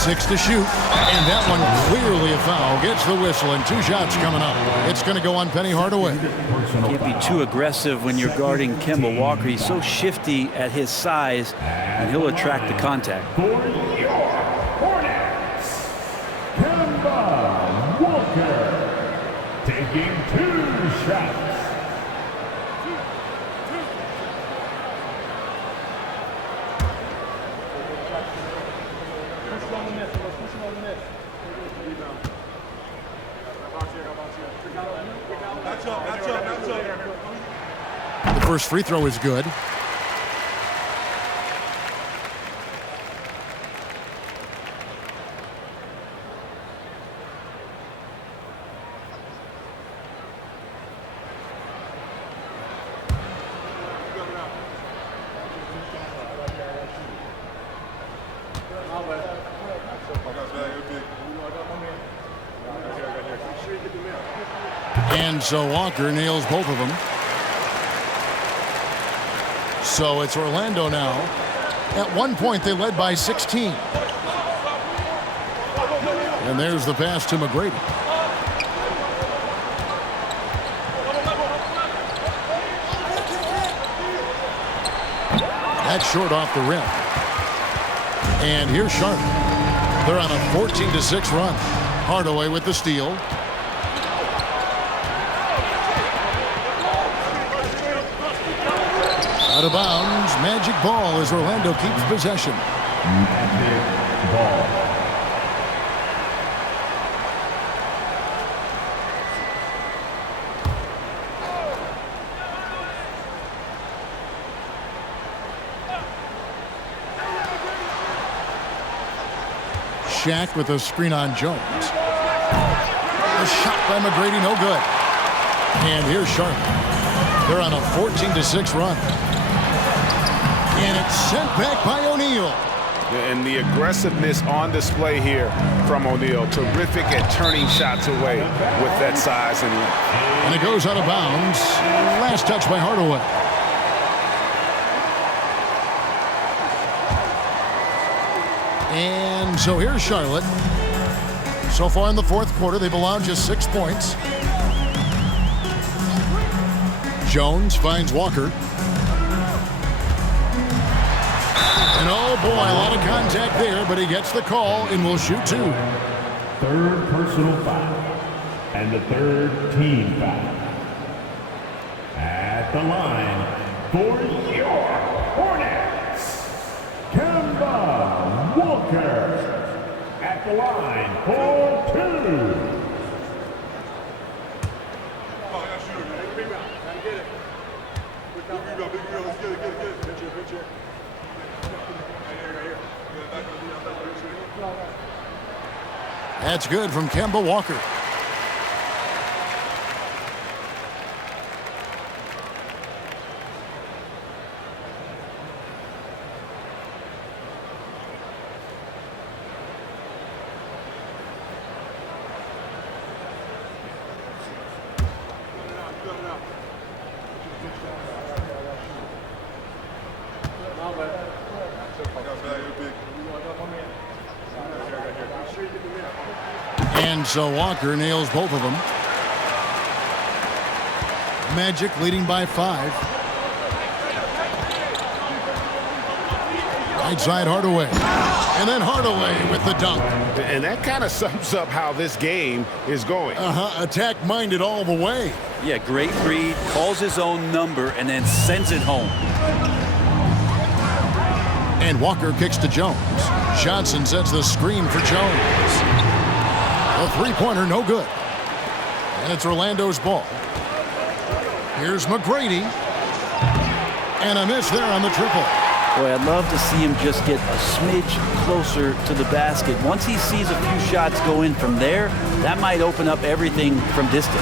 Six to shoot, and that one clearly a foul. Gets the whistle, and 2 shots coming up. It's going to go on Penny Hardaway. Can't be too aggressive when you're guarding Kemba Walker. He's so shifty at his size, and he'll attract the contact. For your Hornets, Kemba Walker, taking 2 shots. The first free throw is good. And so Walker nails both of them. So it's Orlando now. At one point, they led by 16. And there's the pass to McGrady. That's short off the rim. And here's Sharp. They're on a 14-6 run. Hardaway with the steal. Out of bounds, Magic ball as Orlando keeps possession. Magic ball. Shaq with a screen on Jones. A shot by McGrady, no good. And here's Sharp. They're on a 14-6 run. And it's sent back by O'Neal. And the aggressiveness on display here from O'Neal. Terrific at turning shots away with that size and length. And it goes out of bounds. Last touch by Hardaway. And so here's Charlotte. So far in the fourth quarter, they've allowed just 6 points. Jones finds Walker. And oh boy, a lot of contact there, but he gets the call and will shoot 2. Third personal foul. And the third team foul. At the line for your Hornets, Kemba Walker. At the line for 2. That's good from Kemba Walker. And so Walker nails both of them. Magic leading by 5. Right side Hardaway. And then Hardaway with the dunk. And that kind of sums up how this game is going. Attack-minded all the way. Yeah, great read, calls his own number, and then sends it home. And Walker kicks to Jones. Johnson sets the screen for Jones. A three-pointer, no good. And it's Orlando's ball. Here's McGrady. And a miss there on the triple. Boy, I'd love to see him just get a smidge closer to the basket. Once he sees a few shots go in from there, that might open up everything from distance.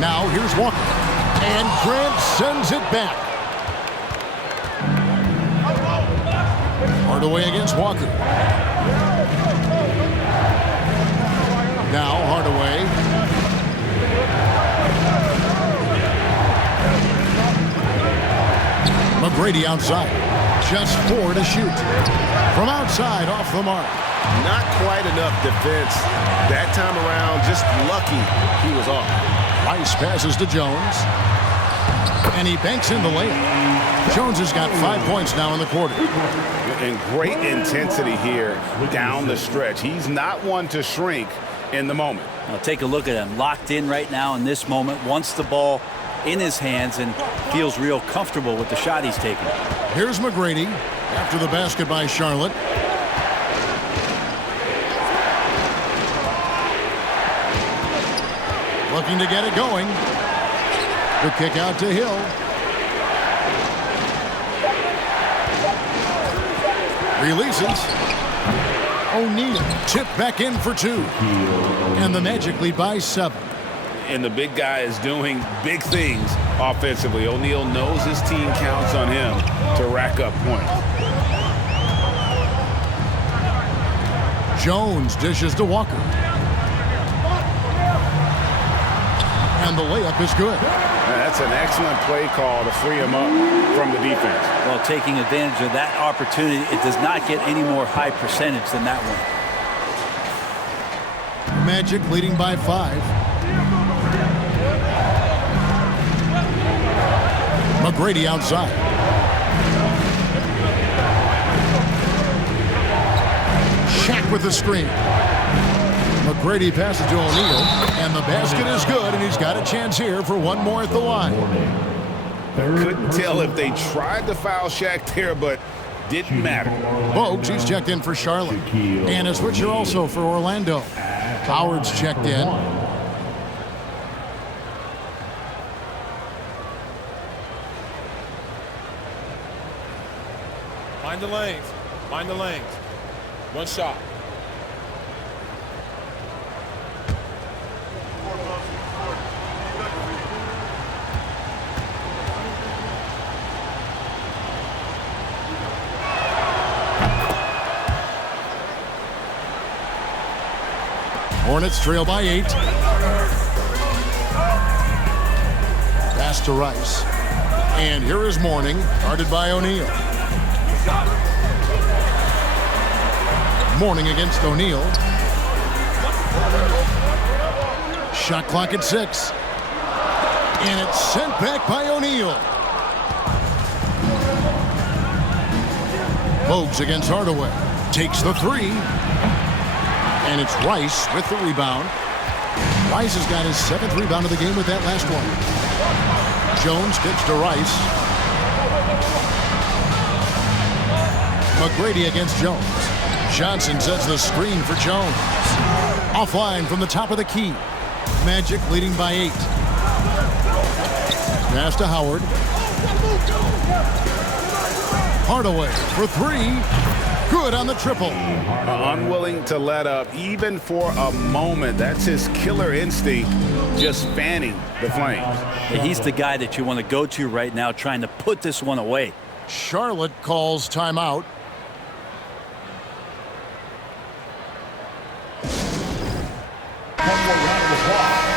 Now here's Walker. And Grant sends it back. Hardaway against Walker. Now Hardaway. McGrady outside. Just 4 to shoot. From outside, off the mark. Not quite enough defense that time around. Just lucky he was off. Rice passes to Jones. And he banks in the layup. Jones has got 5 points now in the quarter. And great intensity here down the stretch. He's not one to shrink in the moment. Now take a look at him. Locked in right now in this moment. Wants the ball in his hands and feels real comfortable with the shot he's taking. Here's McGrady after the basket by Charlotte. Looking to get it going. The kick out to Hill. Releases. O'Neal tipped back in for 2. And the Magic lead by 7. And the big guy is doing big things offensively. O'Neal knows his team counts on him to rack up points. Jones dishes to Walker. And the layup is good. That's an excellent play call to free him up from the defense. Well, taking advantage of that opportunity, it does not get any more high percentage than that one. Magic leading by 5. McGrady outside. Shaq with the screen. McGrady passes to O'Neal, and the basket is good, and he's got a chance here for one more at the line. Couldn't tell if they tried to foul Shaq there, but didn't matter. Bogues, he's checked in for Charlotte. And a switcher also for Orlando. Howard's checked in. Mind the lanes. Mind the lanes. One shot. Hornets trail by 8. Pass to Rice. And here is Mourning, guarded by O'Neal. Mourning against O'Neal. Shot clock at 6. And it's sent back by O'Neal. Bogues against Hardaway. Takes the 3. And it's Rice with the rebound. Rice has got his 7th rebound of the game with that last one. Jones kicks to Rice. McGrady against Jones. Johnson sets the screen for Jones. Offline from the top of the key. Magic leading by 8. Pass to Howard. Hardaway for 3. Good on the triple. Unwilling to let up even for a moment. That's his killer instinct, just fanning the flames. Yeah, he's the guy that you want to go to right now, trying to put this one away. Charlotte calls timeout. One more round of applause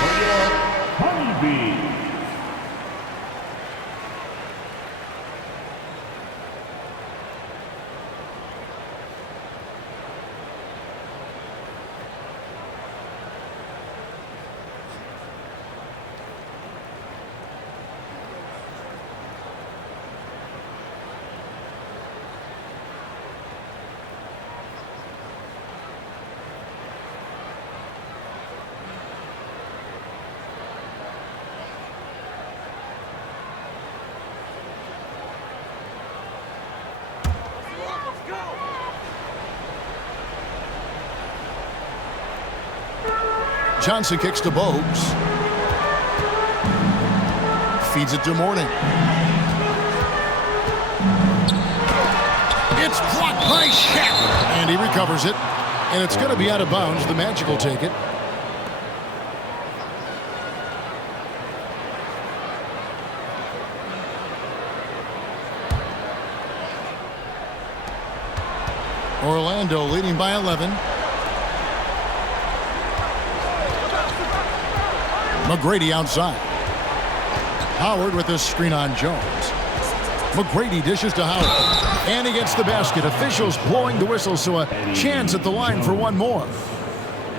for your Honeybees. Johnson kicks to Bogues. Feeds it to Mourning. It's blocked by Shaq. And he recovers it. And it's going to be out of bounds. The Magic will take it. Orlando leading by 11. McGrady outside. Howard with this screen on Jones. McGrady dishes to Howard. And he gets the basket. Officials blowing the whistle, so a chance at the line for one more.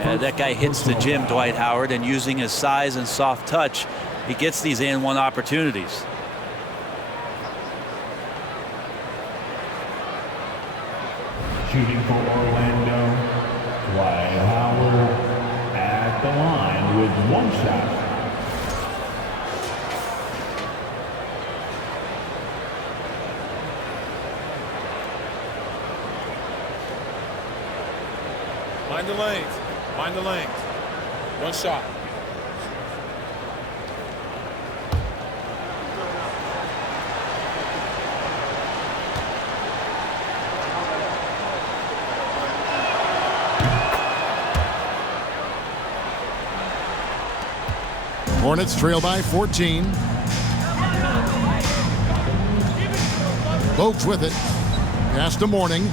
That guy hits the gym, Dwight Howard, and using his size and soft touch, he gets these and-one opportunities. Shooting for Orlando, Dwight Howard at the line with one shot. Mind the lanes. Mind the lanes. One shot. Hornets trail by 14. Bogues with it. Pass to Mourning.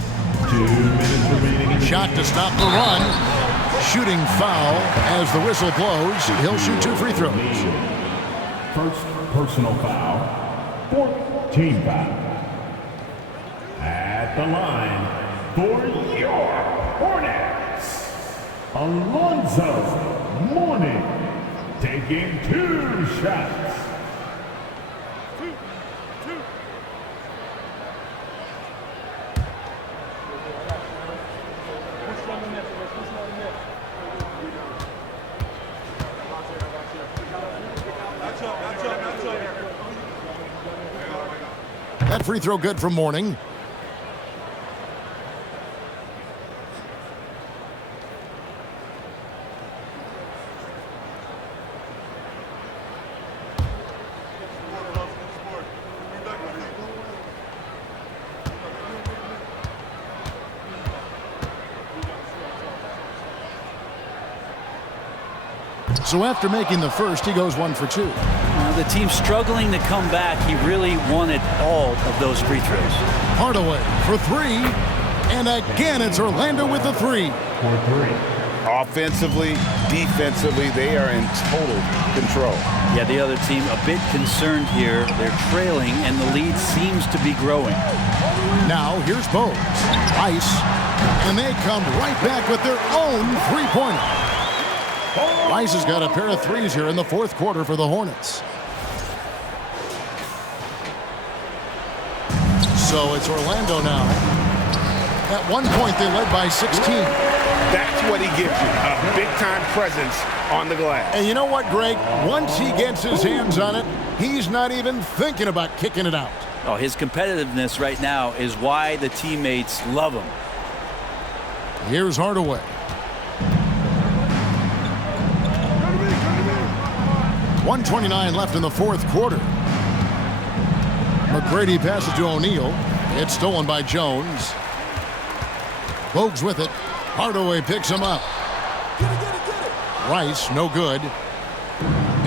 2 minutes remaining in the Shot to stop the run. Shooting foul as the whistle blows. He'll shoot 2 free throws. First personal foul, 4th team foul. At the line for your Hornets, Alonzo Mourning, taking 2 shots. That free throw good from Mourning. So after making the first, he goes 1 for 2. The team's struggling to come back. He really wanted all of those free throws. Hardaway for 3. And again, it's Orlando with the 3. For 3. Offensively, defensively, they are in total control. Yeah, the other team a bit concerned here. They're trailing, and the lead seems to be growing. Now, here's Bogues. Rice. And they come right back with their own three-pointer. Rice has got a pair of threes here in the 4th quarter for the Hornets. So it's Orlando now. At one point, they led by 16. That's what he gives you, a big-time presence on the glass. And you know what, Greg? Once he gets his hands on it, he's not even thinking about kicking it out. Oh, his competitiveness right now is why the teammates love him. Here's Hardaway. .129 left in the 4th quarter. McGrady passes to O'Neal. It's stolen by Jones. Bogues with it. Hardaway picks him up. Rice, no good.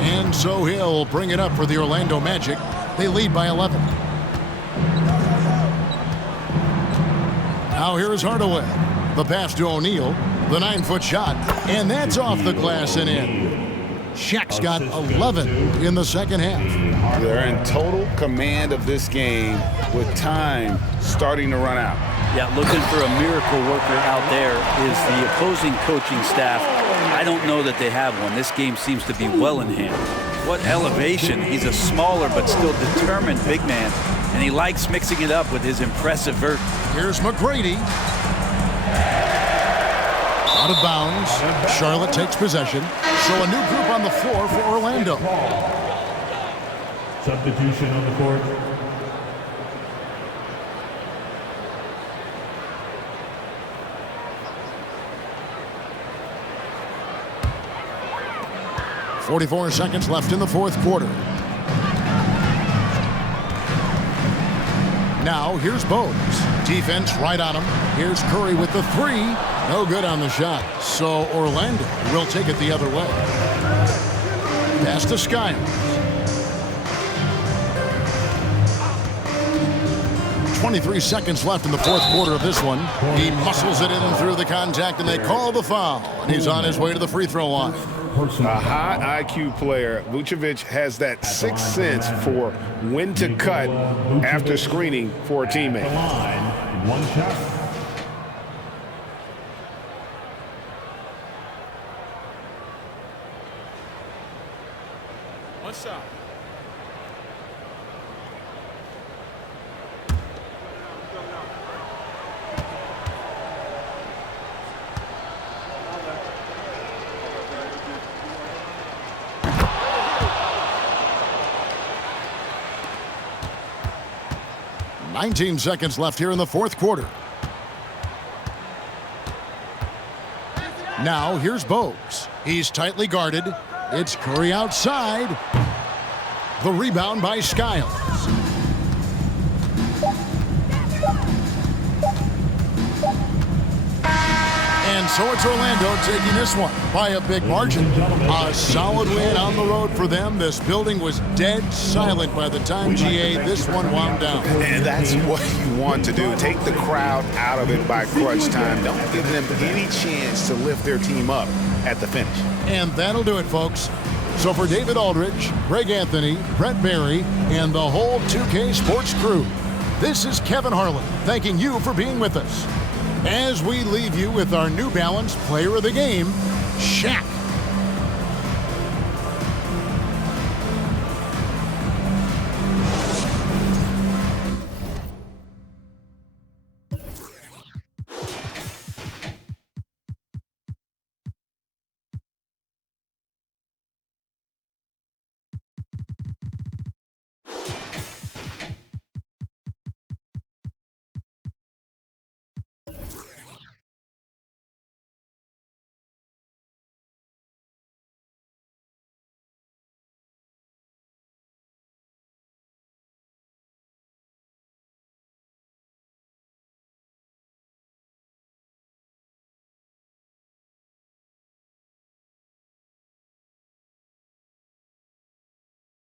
And so he'll bring it up for the Orlando Magic. They lead by 11. Now here is Hardaway. The pass to O'Neal. The 9-foot shot. And that's off the glass and in. Shaq's got 11 in the second half. They're in total command of this game with time starting to run out. Yeah, looking for a miracle worker out there is the opposing coaching staff. I don't know that they have one. This game seems to be well in hand. What elevation. He's a smaller but still determined big man, and he likes mixing it up with his impressive vert. Here's McGrady. Out of bounds. Charlotte takes possession. So a new group on the floor for Orlando. Substitution on the court. .44 seconds left in the 4th quarter. Now here's Bogues. Defense right on him. Here's Curry with the 3. No good on the shot. So Orlando will take it the other way. Pass to Skiles. 23 seconds left in the 4th quarter of this one. He muscles it in through the contact, and they call the foul. And he's on his way to the free throw line. personal A high IQ player. Vucevic has that sixth sense for when to cut after screening for a teammate. The line, one shot. One shot. Nineteen seconds left here in the fourth quarter. Now here's Bogues. He's tightly guarded. It's Curry outside. The rebound by Skiles. And so it's Orlando taking this one by a big margin. A solid win on the road for them. This building was dead silent by the time GA this one wound down. And that's what you want to do. Take the crowd out of it by crunch time. Don't give them any chance to lift their team up at the finish. And that'll do it, folks. So for David Aldridge, Greg Anthony, Brent Barry, and the whole 2K Sports crew, this is Kevin Harlan thanking you for being with us as we leave you with our New Balance Player of the Game, Shaq.